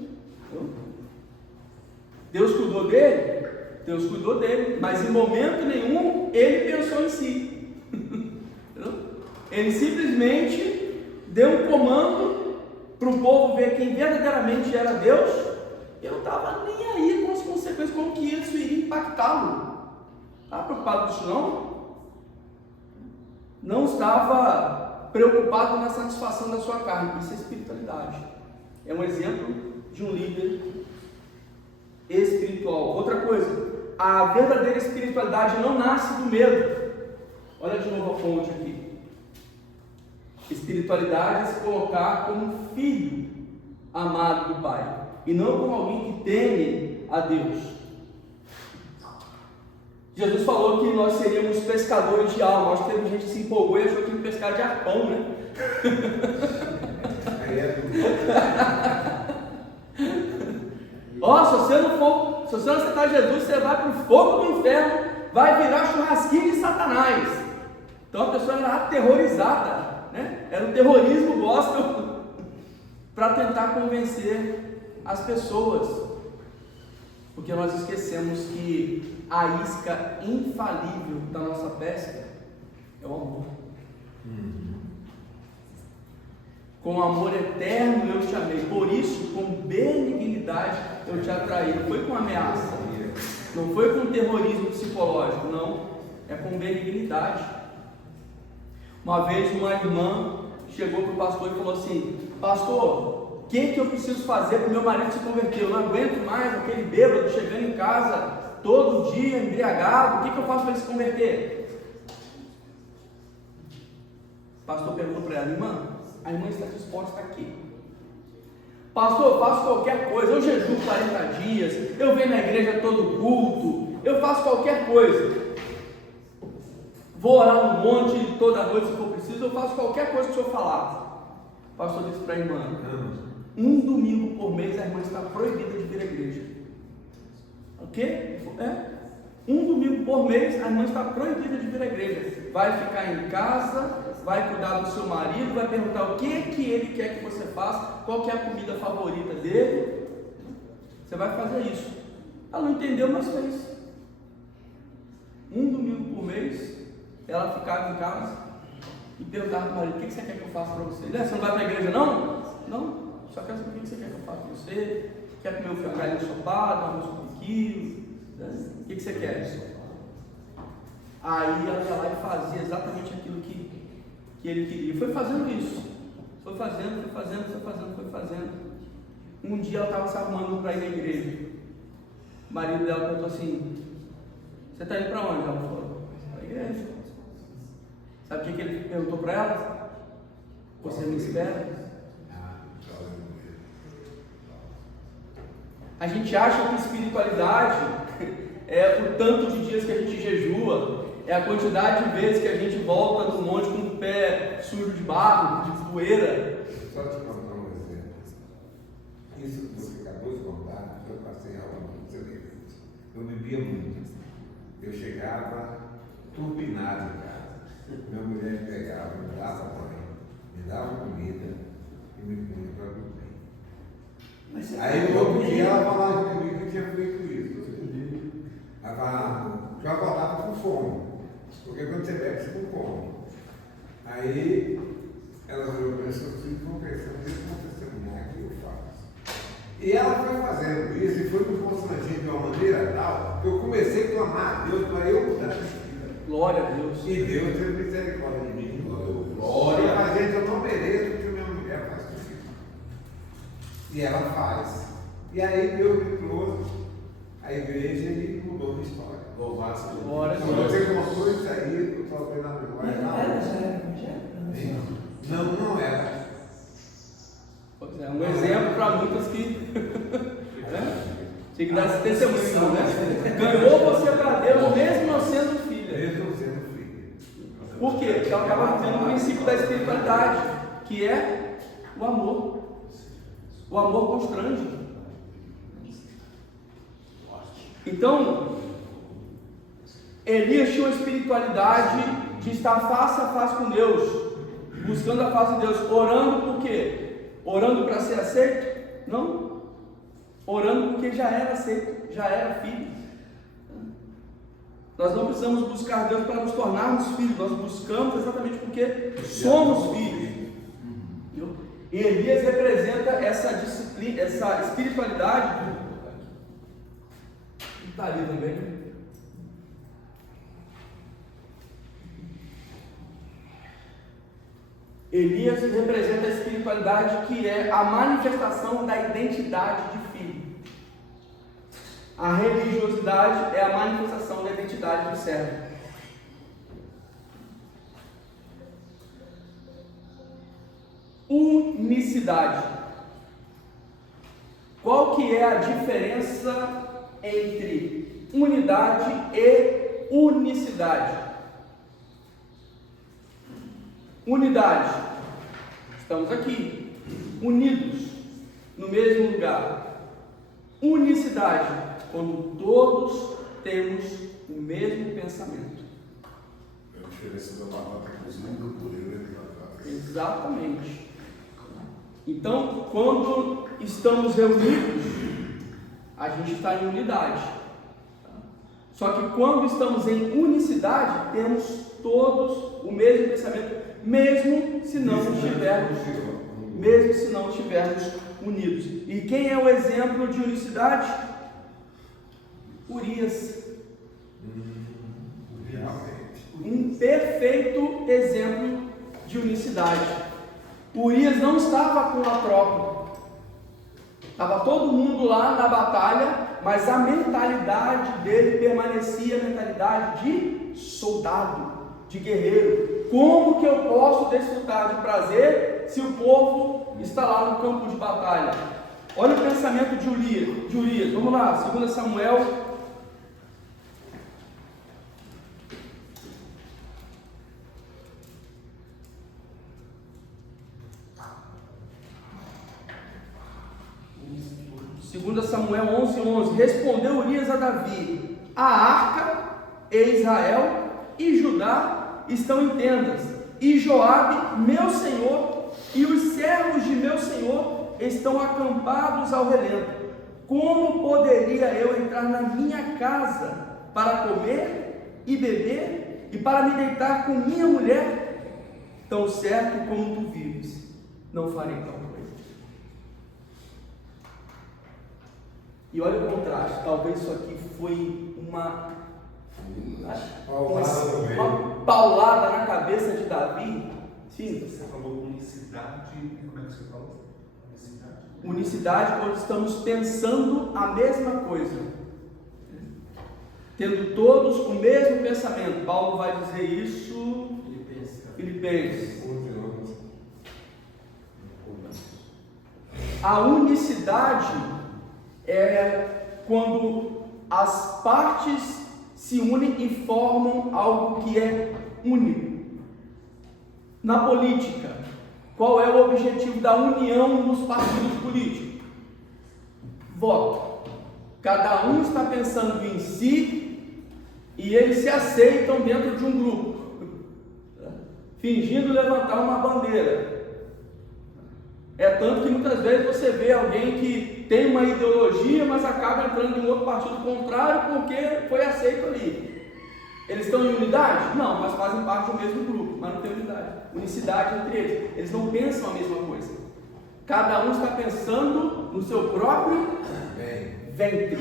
Deus cuidou dele? Deus cuidou dele. Mas em momento nenhum ele pensou em si. Ele simplesmente deu um comando para o povo ver quem verdadeiramente era Deus. Eu não estava nem aí com as consequências, como que isso iria impactá-lo. Estava preocupado com isso não? Não estava preocupado na satisfação da sua carne. Isso é espiritualidade. É um exemplo de um líder espiritual. Outra coisa, a verdadeira espiritualidade não nasce do medo. Olha de novo a fonte aqui. Espiritualidade é se colocar como filho amado do Pai, e não como alguém que teme a Deus. Jesus falou que nós seríamos pescadores de alma. Acho que teve gente que se empolgou e achou que ia pescar de arpão, né? Ó, se você não aceitar Jesus, você vai para o fogo do inferno, vai virar churrasquinho de Satanás. Então a pessoa era aterrorizada, né? Era um terrorismo gospel para tentar convencer as pessoas, porque nós esquecemos que a isca infalível da nossa pesca é o amor. Com amor eterno eu te amei, por isso com benignidade eu te atraí. Não foi com ameaça, não foi com terrorismo psicológico, não, é com benignidade. Uma vez uma irmã chegou para o pastor e falou assim: pastor, o que eu preciso fazer para o meu marido se converter? Eu não aguento mais aquele bêbado chegando em casa todo dia embriagado, o que eu faço para ele se converter? O pastor perguntou para ela: irmã, a irmã está disposta aqui Pastor, eu faço qualquer coisa, eu jejuo 40 dias, eu venho na igreja todo culto, eu faço qualquer coisa. Vou orar um monte toda noite se for preciso, eu faço qualquer coisa que o senhor falar. O pastor disse para a irmã: um domingo por mês a irmã está proibida de vir à igreja. O quê? Um domingo por mês a irmã está proibida de vir à igreja. Vai ficar em casa, vai cuidar do seu marido, vai perguntar o que ele quer que você faça, qual que é a comida favorita dele. Você vai fazer isso. Ela não entendeu, mas fez. Um domingo por mês ela ficava em casa e perguntava para o marido: o que você quer que eu faça para você? Você não vai para a igreja não? Não, só quero saber o que você quer que eu faça para você. Quer comer um frango ensopado, um arroz com piquinho? O que você quer? Aí ela ia lá e fazia exatamente aquilo que ele queria. Foi fazendo isso. Foi fazendo. Um dia ela estava se arrumando para ir na igreja. O marido dela perguntou assim: você está indo para onde? Ela falou: para a igreja. Sabe o que ele perguntou para ela? Você me espera? A gente acha que espiritualidade é o tanto de dias que a gente jejua, é a quantidade de vezes que a gente volta do monte com o pé sujo de barro, de poeira. Só te contar um exemplo. Isso que você acabou de contar, eu passei algo muito semelhante. Eu bebia muito. Eu chegava turbinado em casa. Minha mulher me pegava, me dava banho, me dava comida e me punha para dormir. Aí no outro dia ela falava comigo que tinha feito isso. Ela falava: já acordava com fome, porque quando você bebe você com fome. Aí ela falou para essa filha: vão pensando, o que aconteceu comigo que eu faço? E ela foi fazendo isso e foi me constrangendo de uma maneira tal que eu comecei a clamar a Deus para eu mudar de vida. Glória a Deus. E Deus teve misericórdia de mim. Glória. Mas gente, eu não mereço o que minha mulher faz comigo. E ela faz. E aí Deus me trouxe a igreja e mudou minha história. Louvado seja Deus. Glória a Quando Deus. você contou isso aí, eu só fui na memória. Não era. Pois é, um exemplo para muitos que tinha que dar esse testemunho, né? Ganhou você para Deus, mesmo não sendo filha. Mesmo sendo filho. Por quê? Porque ela estava vivendo o princípio da espiritualidade, que é o amor. O amor constrange. Então, Elias tinha uma espiritualidade de estar face a face com Deus, buscando a face de Deus, orando por quê? Orando para ser aceito? Não. Orando porque já era aceito, já era filho. Nós não precisamos buscar Deus para nos tornarmos filhos, nós buscamos exatamente porque somos filhos. E Elias representa essa disciplina, essa espiritualidade. Está ali também. Elias representa a espiritualidade que é a manifestação da identidade de filho. A religiosidade é a manifestação da identidade de servo. Unicidade. Qual que é a diferença entre unidade e unicidade? Unidade. Estamos aqui, unidos, no mesmo lugar. Unicidade, quando todos temos o mesmo pensamento. É a diferença da batata cozida e do purê hidratado. Exatamente. Então, quando estamos reunidos, a gente está em unidade. Só que quando estamos em unicidade, temos todos o mesmo pensamento, mesmo se não estivermos unidos. E quem é o exemplo de unicidade? Urias. Um perfeito exemplo de unicidade. Urias não estava com a tropa, estava todo mundo lá na batalha, mas a mentalidade dele permanecia a mentalidade de soldado, de guerreiro. Como que eu posso desfrutar de prazer se o povo está lá no campo de batalha? Olha o pensamento de Urias. Vamos lá, 2 Samuel. Segunda Samuel 11:11. Respondeu Urias a Davi: a arca e Israel e Judá estão em tendas, e Joabe, meu senhor, e os servos de meu senhor estão acampados ao relento. Como poderia eu entrar na minha casa para comer e beber e para me deitar com minha mulher? Tão certo como tu vives, não farei tal coisa. E olha o contraste, talvez isso aqui foi uma paulada na cabeça de Davi. Sim. Você falou unicidade, como é que você falou? Unicidade quando estamos pensando a mesma coisa, tendo todos o mesmo pensamento. Paulo vai dizer isso, Filipenses. A unicidade é quando as partes se unem e formam algo que é único. Na política, qual é o objetivo da união nos partidos políticos? Voto. Cada um está pensando em si e eles se aceitam dentro de um grupo, fingindo levantar uma bandeira. É tanto que muitas vezes você vê alguém que tem uma ideologia, mas acaba entrando em um outro partido contrário porque foi aceito ali. Eles estão em unidade? Não, mas fazem parte do mesmo grupo, mas não tem unidade, unicidade entre eles. Eles não pensam a mesma coisa. Cada um está pensando no seu próprio ventre.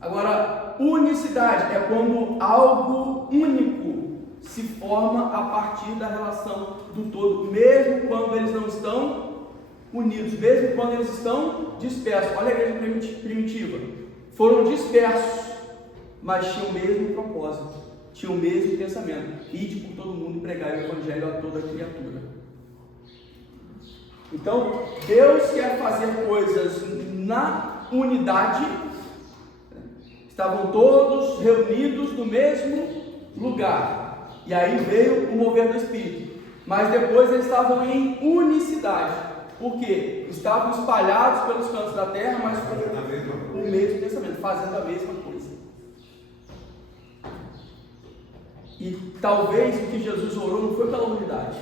Agora, unicidade é quando algo único se forma a partir da relação do todo, mesmo quando eles não estão unidos, mesmo quando eles estão dispersos. Olha a igreja primitiva, foram dispersos, mas tinham o mesmo propósito, tinham o mesmo pensamento: ide por todo mundo e pregar o evangelho a toda criatura. Então, Deus quer fazer coisas na unidade. Estavam todos reunidos no mesmo lugar, e aí veio o mover do Espírito, mas depois eles estavam em unicidade. Por quê? Estavam espalhados pelos cantos da terra, mas com o mesmo pensamento, fazendo a mesma coisa. E talvez o que Jesus orou não foi pela unidade,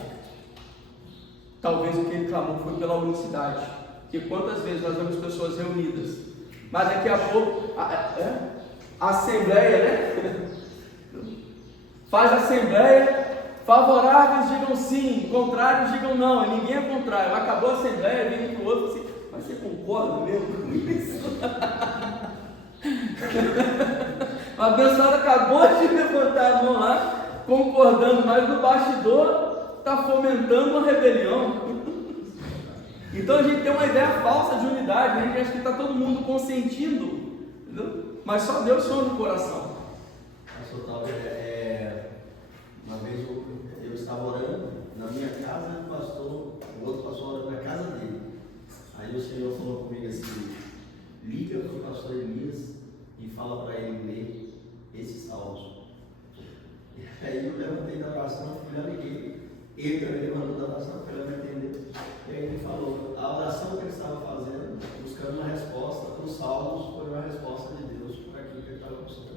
talvez o que ele clamou foi pela unicidade. Porque quantas vezes nós vemos pessoas reunidas, mas daqui a pouco a assembleia, né? Faz assembleia, favoráveis digam sim, contrários digam não, e ninguém é contrário. Acabou a assembleia, vem um para o outro assim: mas você concorda mesmo com isso? O abençoado acabou de levantar a mão lá, concordando, mas no bastidor está fomentando uma rebelião. Então a gente tem uma ideia falsa de unidade, né? A gente acha que está todo mundo consentindo, entendeu? Mas só Deus sonda o coração. Pastor Talber, uma vez eu estava orando na minha casa, o outro pastor orando na casa dele. Aí o Senhor falou comigo assim: liga para o pastor Elias e fala para ele ler esses salmos. E aí eu levantei da oração, fui lá, liguei. Ele também levantou da oração, foi lá para entender. E aí ele falou: a oração que ele estava fazendo, buscando uma resposta para os salmos, foi uma resposta de Deus para aquilo que ele estava buscando.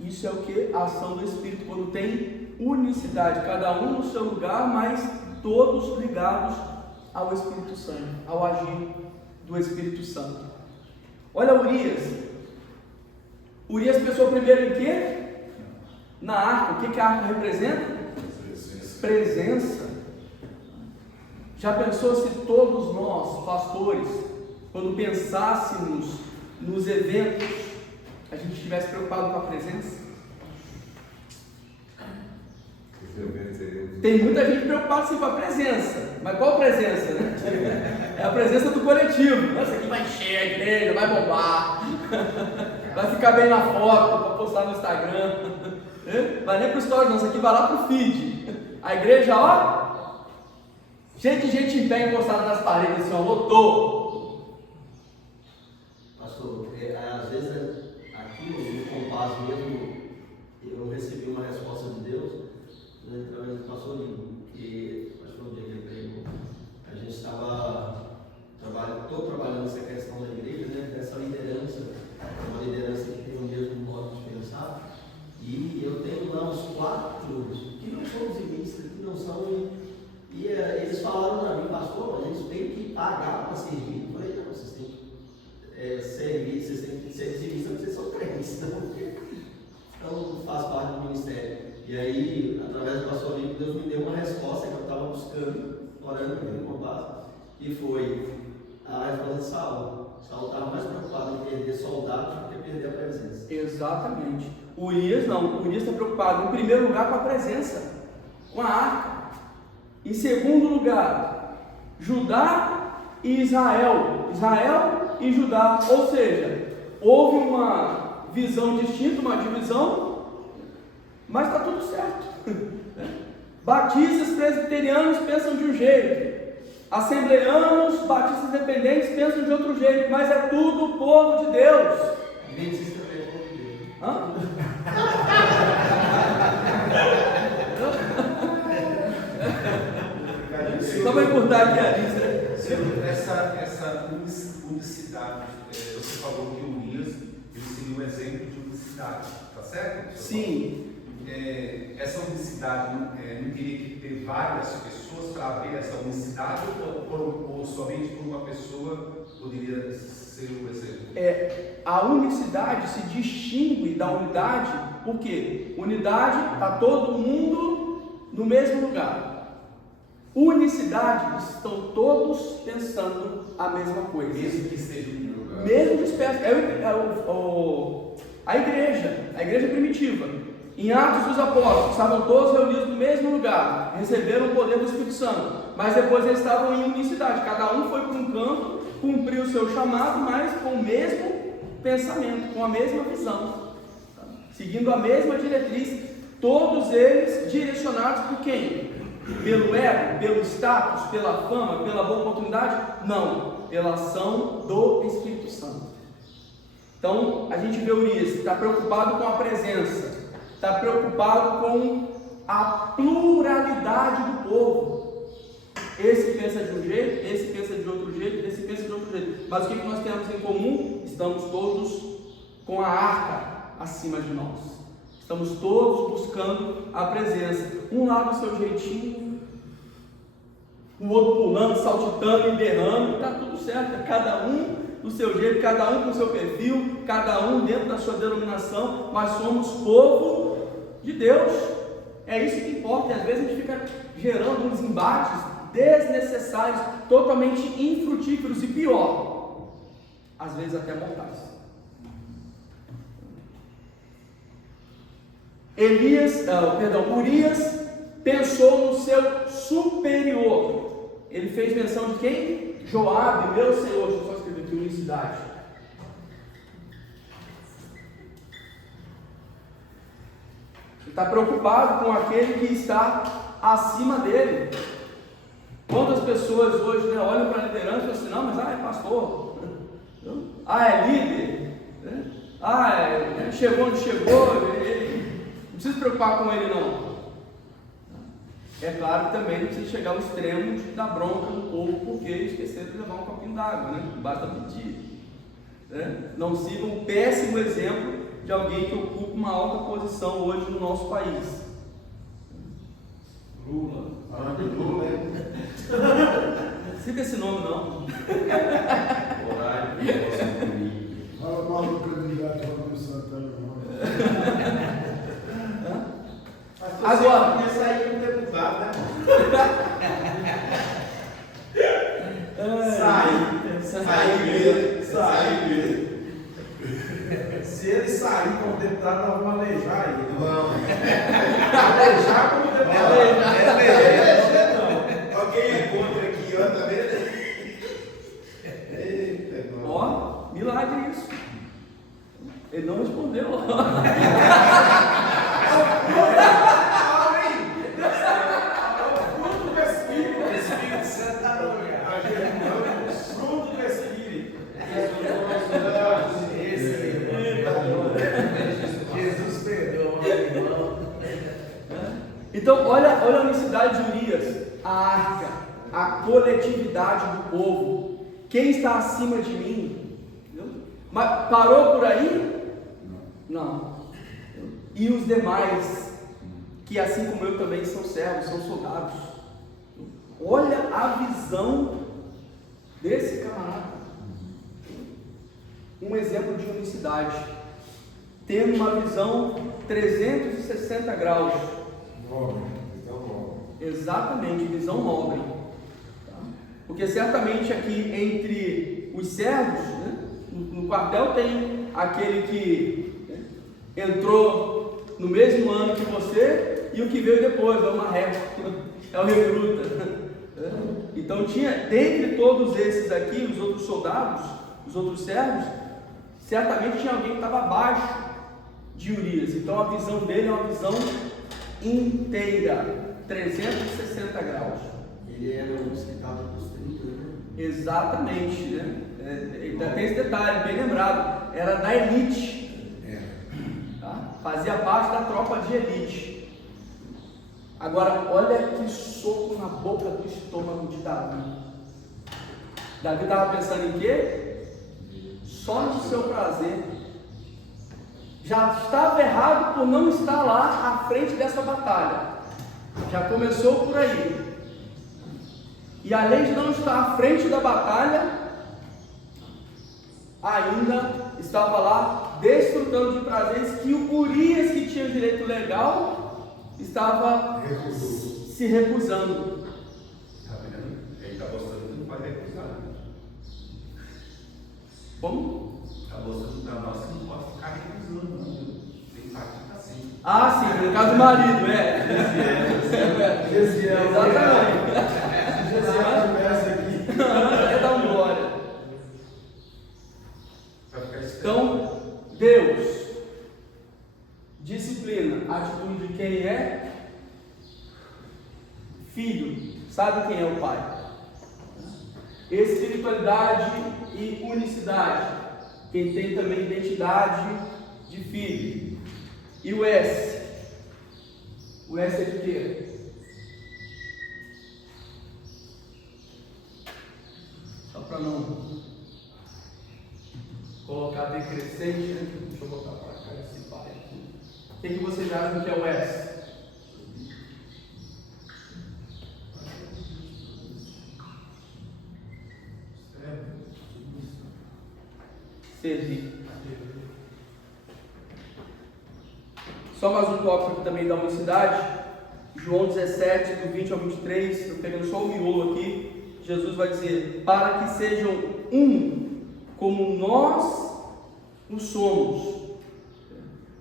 Isso é o que? A ação do Espírito, quando tem unicidade, cada um no seu lugar, mas todos ligados ao Espírito Santo, ao agir do Espírito Santo. Olha Urias. Urias pensou primeiro em quê? Na arca. O que a arca representa? Presença. Já pensou se todos nós, pastores, quando pensássemos nos eventos, a gente estivesse preocupado com a presença? Tem muita gente preocupada sim com a presença, mas qual presença, né? É a presença do coletivo. Nossa, aqui vai encher a igreja, vai bombar, vai ficar bem na foto para postar no Instagram, vai nem para o story não, isso aqui vai lá para o feed. A igreja, ó, Cheio de gente em pé encostada nas paredes, assim, ó, lotou. Pastor, às vezes aqui no Compass mesmo, eu recebi uma resposta de Deus, né, através do pastor Lino, que acho que foi o dia que ele pregou. A gente estou trabalhando essa questão da igreja, né, dessa liderança, uma liderança que tem o mesmo modo de pensar, e eu tenho lá uns 4 que não são dizimistas, que não são. E eles falaram para mim, pastor, mas eles têm que pagar para servir. Eu falei, não, vocês têm que servir, vocês têm que ser dizimistas porque vocês são crentes, então faz parte do ministério. E aí, através do pastor Lino, Deus me deu uma resposta que eu estava buscando, orando aqui no Compass, que foi a resposta de Saul. Saul estava mais preocupado em perder soldados do que perder a presença. Exatamente. Urias não, Urias está preocupado em primeiro lugar com a presença, com a arca. Em segundo lugar, Judá e Israel. Israel e Judá. Ou seja, houve uma visão distinta, uma divisão, mas está tudo certo. Batistas presbiterianos pensam de um jeito, assembleanos, batistas dependentes pensam de outro jeito, mas é tudo o povo de Deus. Adventista também é povo de Deus. Hã? Só para encurtar aqui a lista. Senhor, essa unicidade, você falou que o Urias ele seria um exemplo de unicidade, tá certo? Sim. Essa unicidade não teria que ter várias pessoas para haver essa unicidade ou somente por uma pessoa poderia ser um exemplo? A unicidade se distingue da unidade, por quê? Unidade está todo mundo no mesmo lugar. Unicidade, estão todos pensando a mesma coisa. Mesmo que esteja no mesmo lugar. Mesmo disperso. A igreja primitiva. Em Atos dos Apóstolos, estavam todos reunidos no mesmo lugar, receberam o poder do Espírito Santo, mas depois eles estavam em unicidade. Cada um foi para um canto, cumpriu o seu chamado, mas com o mesmo pensamento, com a mesma visão, seguindo a mesma diretriz, todos eles direcionados por quem? Pelo ego, pelo status, pela fama, pela boa oportunidade? Não, pela ação do Espírito Santo. Então, a gente vê Urias, está preocupado com a presença, está preocupado com a pluralidade do povo. Esse pensa de um jeito, esse pensa de outro jeito, esse pensa de outro jeito. Mas o que nós temos em comum? Estamos todos com a arca acima de nós. Estamos todos buscando a presença. Um lá do seu jeitinho, o outro pulando, saltitando e berrando. Está tudo certo, cada um do seu jeito, cada um com o seu perfil, cada um dentro da sua denominação, mas somos povo de Deus. É isso que importa. E às vezes a gente fica gerando uns embates desnecessários, totalmente infrutíferos e pior, às vezes até mortais. Urias pensou no seu superior. Ele fez menção de quem? Joabe, meu senhor. Deixa eu só escrever aqui, unicidade. Ele está preocupado com aquele que está acima dele. Quantas pessoas hoje olham para a liderança e falam assim, não, mas é pastor, é líder, chegou onde chegou, não precisa se preocupar com ele não. É claro que também não precisa chegar ao extremo de dar bronca no povo porque esqueceram de levar um copinho d'água, né? Basta pedir. Não sigam um péssimo exemplo de alguém que ocupa uma alta posição hoje no nosso país. Lula. Falando de Lula, Cita esse nome não. Horário, Fala mal do candidato Romeu Santana, não. Agora. Ia sair como deputado, né? Sair mesmo. Se ele sair como deputado, nós vamos alejar ele. Vamos. Alejar como deputado. Eleger não. Alguém é contra aqui, ó, tá vendo? Eita, Ó, milagre isso. Ele não respondeu. Espírito Então, olha a unicidade de Urias, a arca, a coletividade do povo. Quem está acima de mim? Entendeu? Mas parou por aí? Não. E os demais, que assim como eu também são servos, são soldados. Olha a visão desse camarada. Um exemplo de unicidade, tendo uma visão 360 graus. Nobre, visão nobre. Exatamente, visão nobre. Tá? Porque certamente aqui entre os servos, né, no quartel tem aquele que, né, entrou no mesmo ano que você e o que veio depois, é uma réplica, é o recruta. Então tinha, dentre todos esses aqui, os outros soldados, os outros servos, certamente tinha alguém que estava abaixo de Urias. Então a visão dele é uma visão inteira, 360 graus. Ele era um que estava dos 30, né? Exatamente, né? Tem esse detalhe, bem lembrado, era da elite, tá? Fazia parte da tropa de elite. Agora, olha que soco na boca do estômago de Davi. Davi estava pensando em quê? Só no seu prazer. Já estava errado por não estar lá à frente dessa batalha. Já começou por aí. E além de não estar à frente da batalha, ainda estava lá desfrutando de prazeres que o Urias, que tinha direito legal, estava se recusando. Tá vendo? Ele está mostrando que não vai recusar. Como? Está mostrando para nós que não pode ficar recusando, não. Tem que partir para cima. Ah, sim, no caso do marido, Gesiel. Exatamente. Gesiel começa aqui. É dar glória. Vai ficar esperando. Então, Deus disciplina a atitude de quem é filho, sabe quem é o pai. Espiritualidade e unicidade, quem tem também identidade de filho. E o S? O S é de quê? Só para não colocar decrescente, né? Deixa eu botar para cá esse pai aqui. O que vocês acham que é o S? Servir. Só mais um tópico aqui também da unicidade. João 17, do 20 ao 23, estou pegando só o miolo aqui. Jesus vai dizer: para que sejam um, como nós o somos.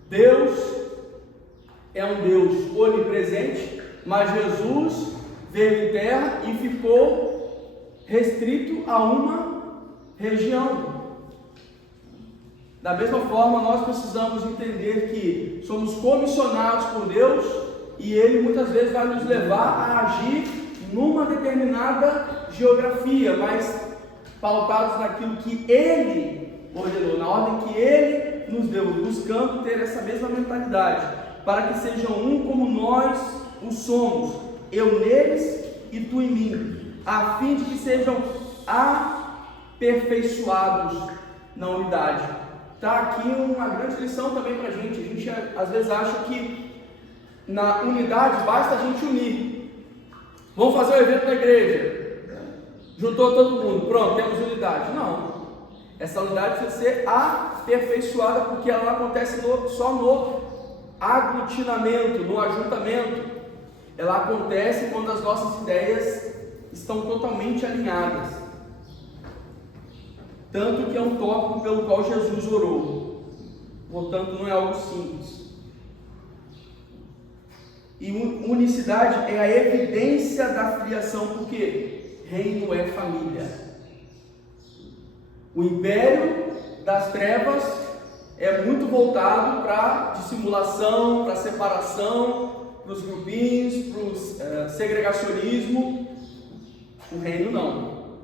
Deus é um Deus onipresente, mas Jesus veio em terra e ficou restrito a uma região. Da mesma forma, nós precisamos entender que somos comissionados por Deus e Ele muitas vezes vai nos levar a agir numa determinada geografia, mas pautados naquilo que Ele ordenou, na ordem que Ele nos deu, buscando ter essa mesma mentalidade, para que sejam um como nós o somos, eu neles e tu em mim, a fim de que sejam aperfeiçoados na unidade. Está aqui uma grande lição também para a gente às vezes acha que na unidade basta a gente unir. Vamos fazer um evento na igreja, juntou todo mundo, pronto, temos unidade. Não, essa unidade precisa ser aperfeiçoada, porque ela não acontece só no aglutinamento, no ajuntamento. Ela acontece quando as nossas ideias estão totalmente alinhadas. Tanto que é um tópico pelo qual Jesus orou. Portanto, não é algo simples. E unicidade é a evidência da filiação, porque reino é família. O império das trevas é muito voltado para dissimulação, para separação, para os grupinhos, para o segregacionismo. O reino não.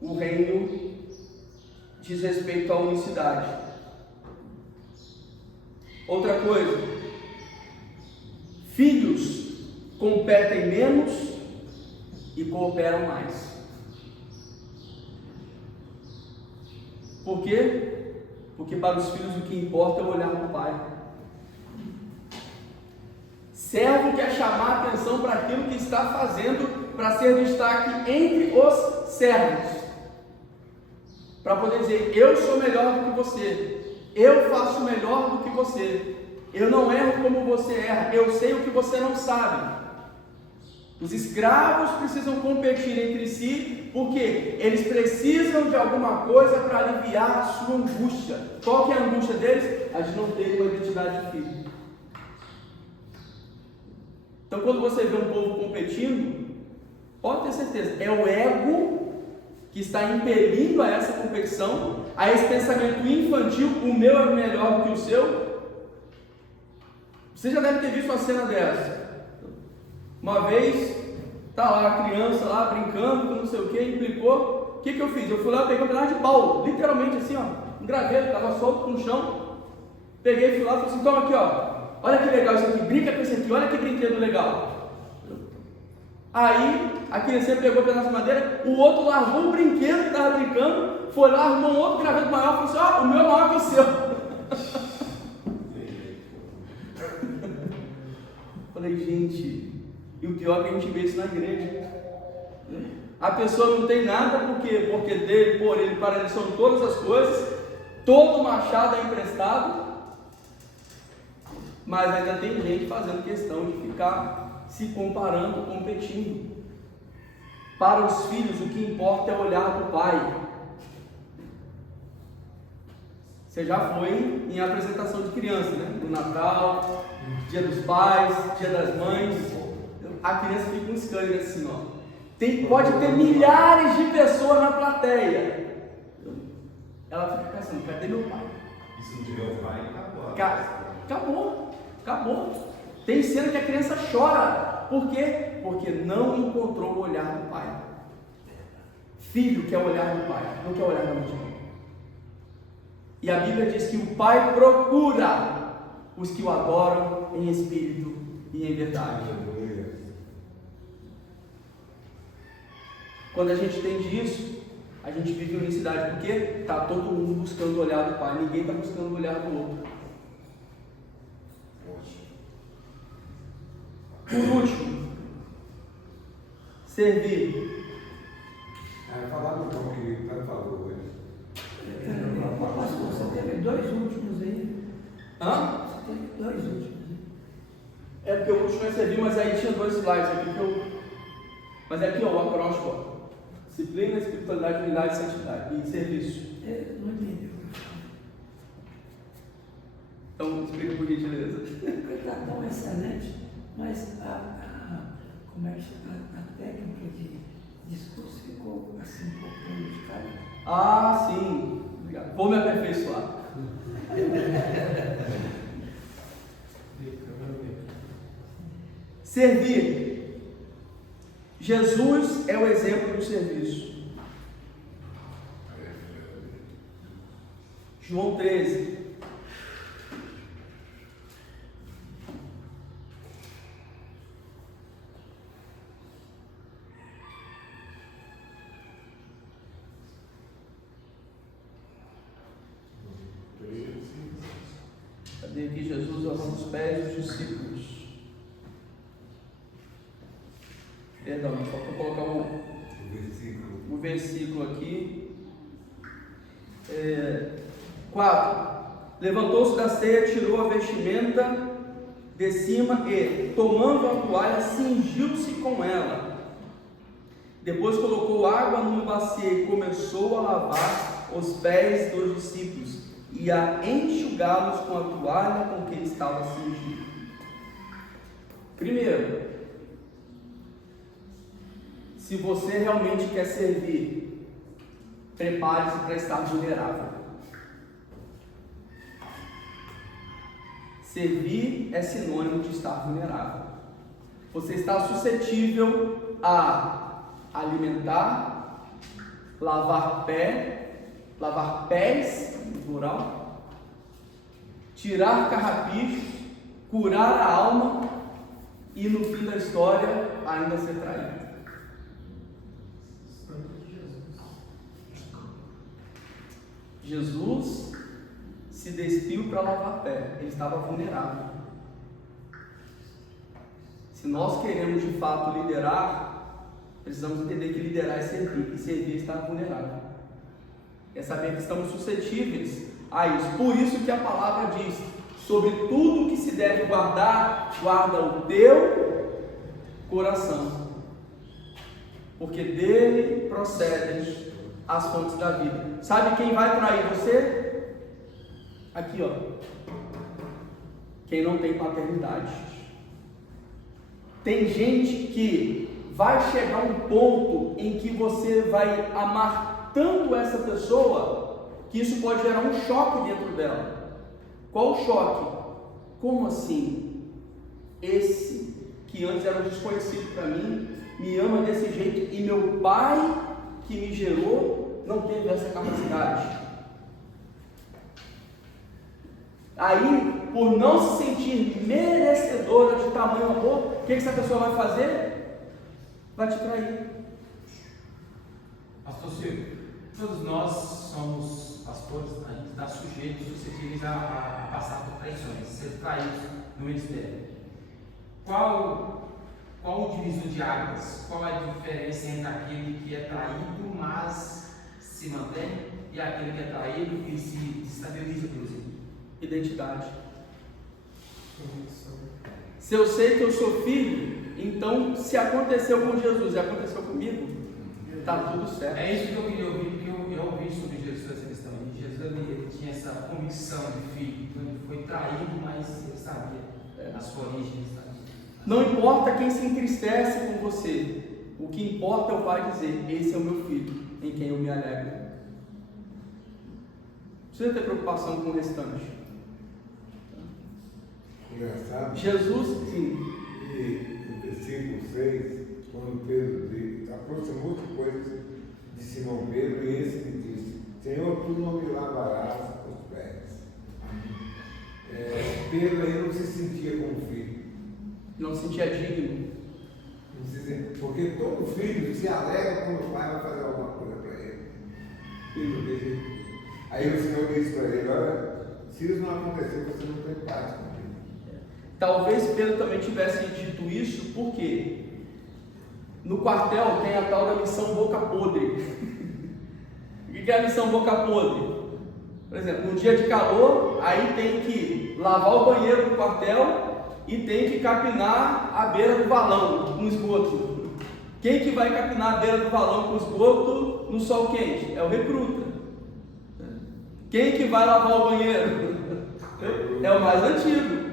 O reino diz respeito à unicidade. Outra coisa, filhos competem menos e cooperam mais. Por quê? Porque para os filhos o que importa é o olhar do pai. Servo quer chamar a atenção para aquilo que está fazendo, para ser destaque entre os servos, para poder dizer: eu sou melhor do que você, eu faço melhor do que você, eu não erro como você erra, eu sei o que você não sabe. Os escravos precisam competir entre si, porque eles precisam de alguma coisa para aliviar a sua angústia. Qual que é a angústia deles? A de não ter uma identidade de filho. Então, quando você vê um povo competindo, pode ter certeza, é o ego que está impelindo a essa competição, a esse pensamento infantil: o meu é melhor do que o seu. Você já deve ter visto uma cena dessa. Uma vez, tá lá a criança lá brincando, não sei o que, implicou. O que eu fiz? Eu fui lá, peguei um pedaço de pau, literalmente assim, ó, um graveto, estava solto no chão. Peguei, fui lá e falei assim: toma aqui, ó. Olha que legal isso aqui, brinca com isso aqui, olha que brinquedo legal. Aí a criança pegou o pedaço de madeira, o outro largou o brinquedo que estava brincando, foi lá, arrumou um outro graveto maior e falou assim: ó, o meu é maior que o seu. Falei: gente, e o pior é que a gente vê isso na igreja. A pessoa não tem nada, por quê? Porque dele, por ele, para ele são todas as coisas, todo machado é emprestado. Mas ainda tem gente fazendo questão de ficar se comparando, competindo. Para os filhos, o que importa é o olhar do pai. Você já foi em apresentação de criança, né? No Natal, Dia dos Pais, Dia das Mães. A criança fica um scanner assim, ó. Pode ter milhares de pessoas na plateia. Ela fica pensando: cadê meu pai? E se não tiver o pai, Acabou. Tem cena que a criança chora. Por quê? Porque não encontrou o olhar do pai. Filho quer o olhar do pai, não quer o olhar da multidão. E a Bíblia diz que o pai procura os que o adoram em espírito e em verdade. Quando a gente entende isso, a gente vive unicidade, porque está todo mundo buscando o olhar do pai, ninguém está buscando o olhar do outro. Por último, servir. Falar do que o pai falou hoje. Pastor, você teve 2 últimos aí. Hã? Você teve 2 últimos aí. É porque o último é servir, mas aí tinha 2 slides aqui que eu. Mas é aqui, ó, o acróstico: disciplina, espiritualidade, unidade, santidade e serviço. Não entendi. Então, explica por gentileza. Está tão excelente, mas como é que chama? A técnica de discurso ficou assim um pouco prejudicada. Ah, sim. Obrigado. Vou me aperfeiçoar. Servir. Jesus é o exemplo do serviço. João 13. Cadê aqui Jesus lavando os pés dos discípulos? Perdão, faltou colocar o versículo aqui. 4. Levantou-se da ceia, tirou a vestimenta de cima e, tomando a toalha, cingiu-se com ela. Depois colocou água numa bacia e começou a lavar os pés dos discípulos e a enxugá-los com a toalha com que estava cingido. Primeiro, se você realmente quer servir, prepare-se para estar vulnerável. Servir é sinônimo de estar vulnerável. Você está suscetível a alimentar, lavar pés, no plural, tirar carrapichos, curar a alma, e no fim da história ainda ser traído. Jesus se despiu para lavar pé, ele estava vulnerável. Se nós queremos de fato liderar, precisamos entender que liderar é servir, e servir é estar vulnerável. É saber que estamos suscetíveis a isso. Por isso que a palavra diz: sobre tudo que se deve guardar, guarda o teu coração, porque dele procedem as fontes da vida. Sabe quem vai trair você? Aqui, ó. Quem não tem paternidade. Tem gente que vai chegar um ponto em que você vai amar tanto essa pessoa que isso pode gerar um choque dentro dela. Qual o choque? Como assim? Esse que antes era um desconhecido para mim me ama desse jeito, e meu pai que me gerou não teve essa capacidade. Aí, por não se sentir merecedora de tamanho amor, o que essa pessoa vai fazer? Vai te trair. Pastor Silvio, todos nós somos pastores, a gente está sujeito, suscetíveis a passar por traições, ser traídos no ministério. Qual o divisor de águas? Qual a diferença entre aquele que é traído, mas se mantém, e aquele que é traído e se estabiliza, inclusive? Identidade. Se eu sei que eu sou filho, então se aconteceu com Jesus e aconteceu comigo, está tudo certo. É isso que eu queria ouvir, porque eu ouvi sobre Jesus essa questão. Jesus ele tinha essa convicção de filho, então ele foi traído, mas ele sabia a sua origem. Não importa quem se entristece com você, o que importa é o pai dizer: esse é o meu filho, em quem eu me alegro. Não precisa ter preocupação com o restante. Engraçado. Jesus, sim. E no versículo 6, quando Pedro aproximou-se coisas de Simão Pedro, e esse lhe disse: Senhor, tu não me lavarás os pés. Pedro aí não se sentia como filho. Não se sentia digno. Porque todo filho se alegra quando o pai vai fazer alguma coisa para ele. Aí o Senhor disse para ele: olha, se isso não acontecer, você não tem paz comigo. Talvez Pedro também tivesse dito isso, porque no quartel tem a tal da missão boca podre. O que é a missão boca podre? Por exemplo, no dia de calor, aí tem que lavar o banheiro do quartel e tem que capinar a beira do valão com esgoto. Quem que vai capinar a beira do valão com esgoto no sol quente? É o recruta. Quem que vai lavar o banheiro? É o mais antigo.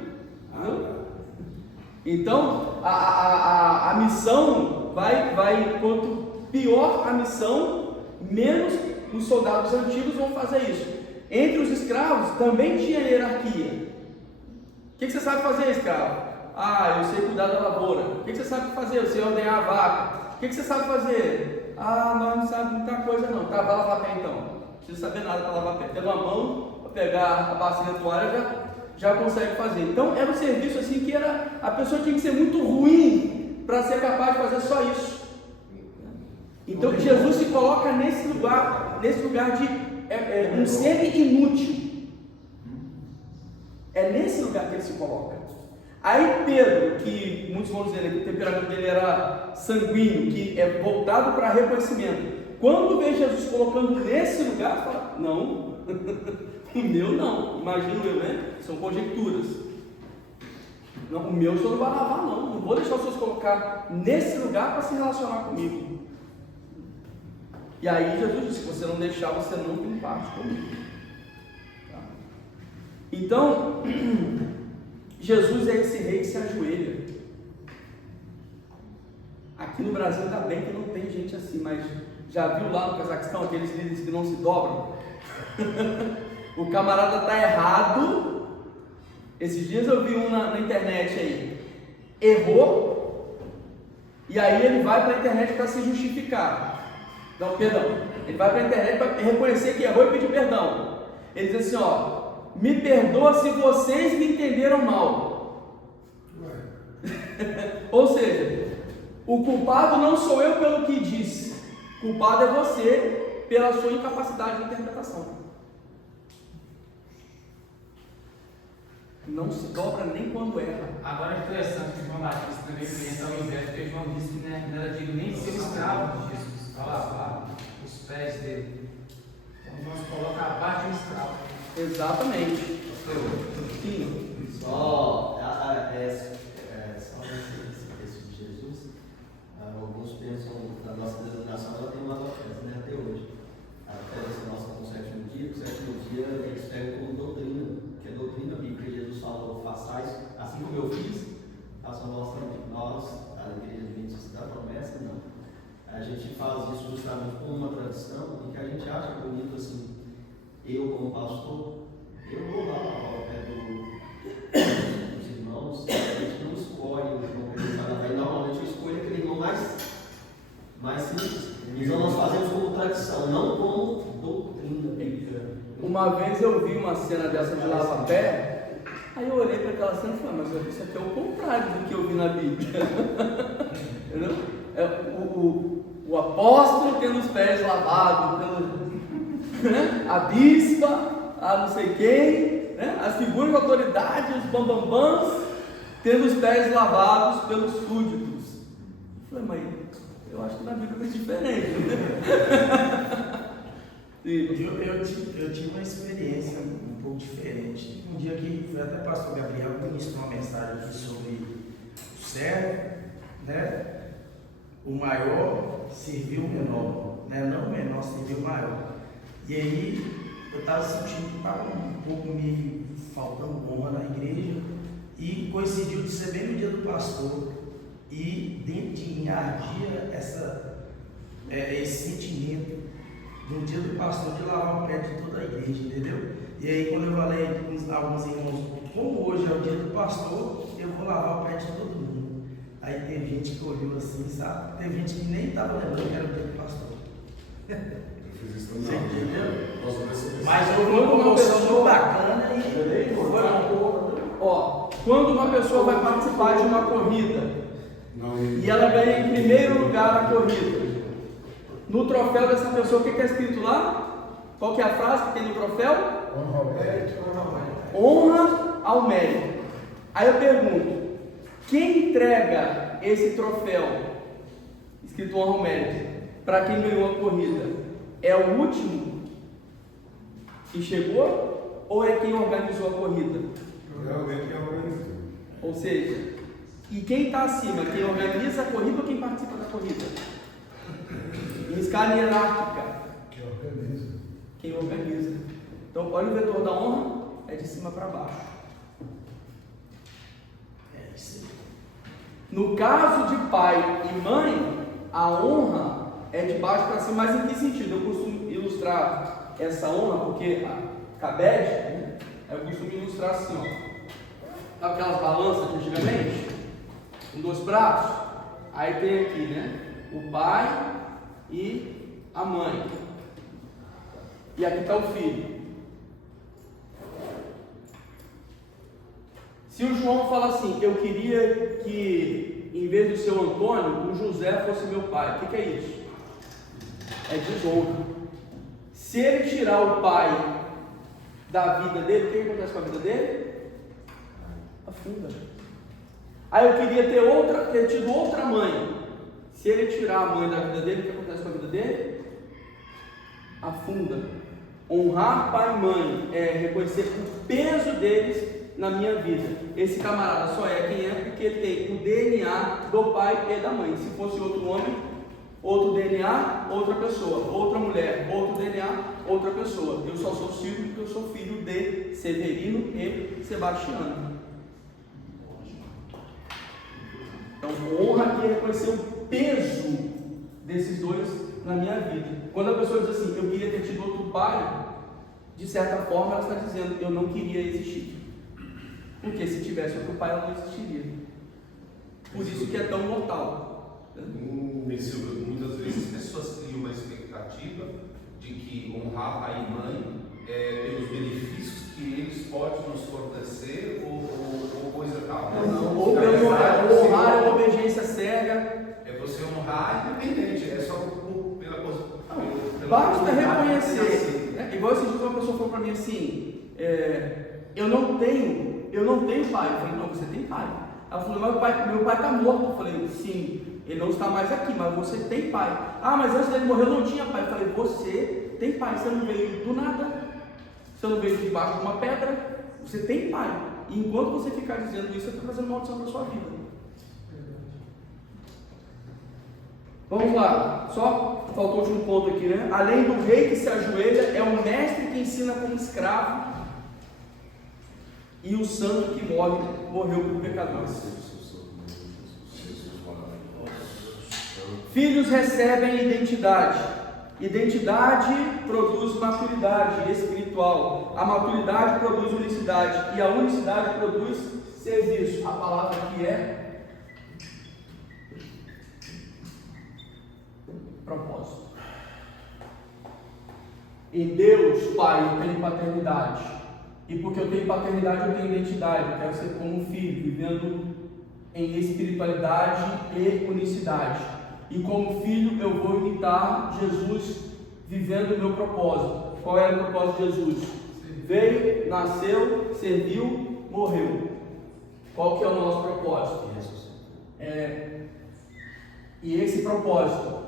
Então, a missão vai, quanto pior a missão, menos os soldados antigos vão fazer isso. Entre os escravos também tinha hierarquia. O que você sabe fazer, escravo? Eu sei cuidar da lavoura. O que você sabe fazer? Eu sei ordenhar a vaca. O que você sabe fazer? Nós não sabemos muita coisa não. Vai lavar pé então. Não precisa saber nada para lavar pé. Tem uma mão para pegar a bacia da toalha, já consegue fazer. Então era um serviço assim que a pessoa tinha que ser muito ruim para ser capaz de fazer só isso. Então Jesus se coloca nesse lugar de um ser inútil. É nesse lugar que ele se coloca. Aí Pedro, que muitos vão dizer que o temperamento dele era sanguíneo, que é voltado para reconhecimento, quando vê Jesus colocando nesse lugar, fala: não, o meu não, imagino eu, né? São conjecturas. Não, o meu o senhor não vai lavar, não vou deixar os senhores colocar nesse lugar para se relacionar comigo. E aí Jesus disse: se você não deixar, você não tem parte comigo. Tá? Então, Jesus é esse rei que se ajoelha. Aqui no Brasil ainda bem que não tem gente assim, mas já viu lá no Cazaquistão aqueles líderes que não se dobram? O camarada está errado. Esses dias eu vi um na internet aí, errou, e aí ele vai para a internet para se justificar. Não, perdão, ele vai para a internet para reconhecer que errou e pedir perdão. Ele diz assim: me perdoa se vocês me entenderam mal. Ou seja, o culpado não sou eu pelo que disse, o culpado é você pela sua incapacidade de interpretação. Não se dobra nem quando erra. Agora é interessante que João Batista também pensa ao inverso, porque João disse que não era digno nem de ser escravo de Jesus, para lavar os pés dele. Então João se coloca abaixo de um escravo. Exatamente. Sim. Só nesse texto de Jesus, alguns pensam que a nossa denominação ela tem uma doctrina, né, até hoje. Até essa nossa com o sétimo dia eles pegam como doutrina, que é doutrina bíblica. Jesus falou, façais, assim como eu fiz, façam nós também. Nós, a igreja adventista da promessa, não. A gente faz isso justamente como uma tradição, e que a gente acha bonito assim, eu como pastor, eu vou lá ao pé dos irmãos, a gente não escolhe o irmão que a gente vai lavar, e normalmente eu escolho aquele irmão mais simples. Então nós fazemos como tradição, não como doutrina bíblica. Uma vez eu vi uma cena dessa de lava-pé, aí eu olhei para aquela cena e falei, mas isso aqui é o contrário do que eu vi na Bíblia. Entendeu? É o apóstolo tendo os pés lavados pelo a bispa, a não sei quem, né? As figuras de autoridade, os bambambãs, tendo os pés lavados pelos súditos. Eu falei, mas eu acho que na Bíblia é diferente. Eu tive uma experiência um pouco diferente. Um dia que foi até o pastor Gabriel que ministrou uma mensagem aqui sobre o servo, né? O maior serviu o menor, né? Não o menor serviu o maior. E aí eu estava sentindo que estava um pouco me faltando honra na igreja, e coincidiu de ser bem no dia do pastor, e dentro de mim ardia esse sentimento no dia do pastor de lavar o pé de toda a igreja, entendeu? E aí quando eu falei com alguns irmãos, como hoje é o dia do pastor, eu vou lavar o pé de todo mundo. Aí teve gente que olhou assim, sabe? Teve gente que nem estava lembrando que era o dia do pastor. Você entendeu? Mas houve uma promoção muito bacana e quando uma pessoa vai participar de uma corrida e ela ganha em primeiro lugar na corrida, no troféu dessa pessoa, o que é escrito lá? Qual que é a frase que tem no troféu? Honra ao mérito. Honra ao mérito. Aí eu pergunto, quem entrega esse troféu escrito honra ao mérito para quem ganhou a corrida? É o último que chegou ou é quem organizou a corrida? Geralmente quem organiza. Ou seja, e quem está acima? Quem organiza a corrida ou quem participa da corrida? Em escala hierárquica. Quem organiza. Então, olha o vetor da honra, é de cima para baixo. é isso. No caso de pai e mãe, a honra é de baixo para cima. Mas em que sentido? Eu costumo ilustrar essa honra, porque a Cabed, né, eu costumo ilustrar assim, ó. Aquelas balanças de antigamente, com 2 pratos, aí tem aqui, né, o pai e a mãe, e aqui está o filho. Se o João fala assim, eu queria que em vez do seu Antônio, o José fosse meu pai, o que é isso? É desonra. Se ele tirar o pai da vida dele, o que acontece com a vida dele? Afunda. Aí eu queria ter tido outra mãe. Se ele tirar a mãe da vida dele, o que acontece com a vida dele? Afunda. Honrar pai e mãe é reconhecer o peso deles na minha vida. Esse camarada só é quem é porque ele tem o DNA do pai e da mãe. Se fosse outro homem, outro DNA, outra pessoa. Outra mulher, outro DNA, outra pessoa. Eu só sou filho porque eu sou filho de Severino e Sebastiano. Então, honra aqui é reconhecer o peso desses dois na minha vida. Quando a pessoa diz assim, eu queria ter tido outro pai, de certa forma ela está dizendo, eu não queria existir. Porque se tivesse outro pai, ela não existiria. Por isso que é tão mortal. Muitas vezes as pessoas criam uma expectativa de que honrar pai e mãe é pelos benefícios que eles podem nos fornecer ou coisa tal. Ou pelo você honrar independente, é só pela posição. Basta reconhecer. Igual esses dias uma pessoa falou para mim assim, eu não tenho pai. Eu falei, não, você tem pai. Ela falou, mas meu pai está morto. Eu falei, sim, ele não está mais aqui, mas você tem pai. Ah, mas antes dele morrer eu não tinha pai. Eu falei, você tem pai, você não veio do nada, você não veio debaixo de uma pedra, você tem pai. E enquanto você ficar dizendo isso, você está trazendo maldição para a sua vida. Vamos lá, só faltou o último ponto aqui, né? Além do rei que se ajoelha, é o mestre que ensina como escravo, e o santo que morreu por pecadores. Filhos recebem identidade. Identidade produz maturidade espiritual. A maturidade produz unicidade. E a unicidade produz serviço. A palavra aqui é propósito. Em Deus, Pai, eu tenho paternidade. E porque eu tenho paternidade, eu tenho identidade. Eu quero ser como um filho, vivendo em espiritualidade e unicidade. E como filho, eu vou imitar Jesus, vivendo o meu propósito. Qual era o propósito de Jesus? Veio, nasceu, serviu, morreu. Qual que é o nosso propósito? E esse propósito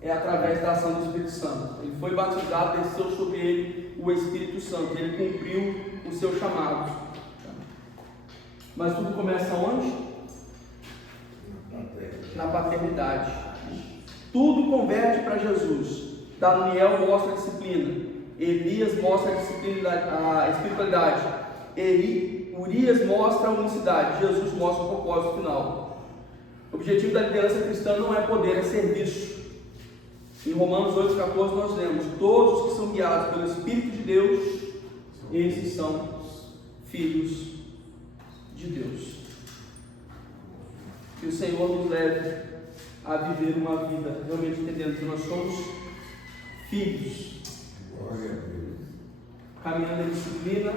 é através da ação do Espírito Santo. Ele foi batizado, desceu sobre ele o Espírito Santo. Ele cumpriu o seu chamado. Mas tudo começa onde? Na paternidade. Tudo converte para Jesus. Daniel mostra a disciplina. Elias mostra a espiritualidade. Urias mostra a unicidade. Jesus mostra o propósito final. O objetivo da liderança cristã não é poder, é serviço. Em Romanos 8,14 nós lemos: todos os que são guiados pelo Espírito de Deus, esses são filhos de Deus. Que o Senhor nos leve a viver uma vida realmente entendendo que nós somos filhos, caminhando em disciplina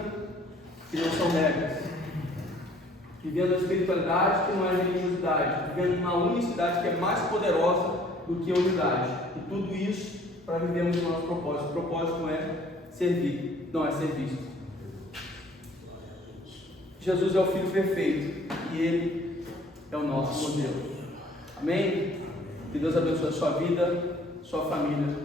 que não são regras, vivendo a espiritualidade que não é religiosidade, vivendo uma unicidade que é mais poderosa do que a unidade. E tudo isso para vivermos o nosso propósito. O propósito não é servir, não é ser visto. Jesus é o Filho perfeito e Ele é o nosso modelo. Amém? Que Deus abençoe a sua vida, sua família.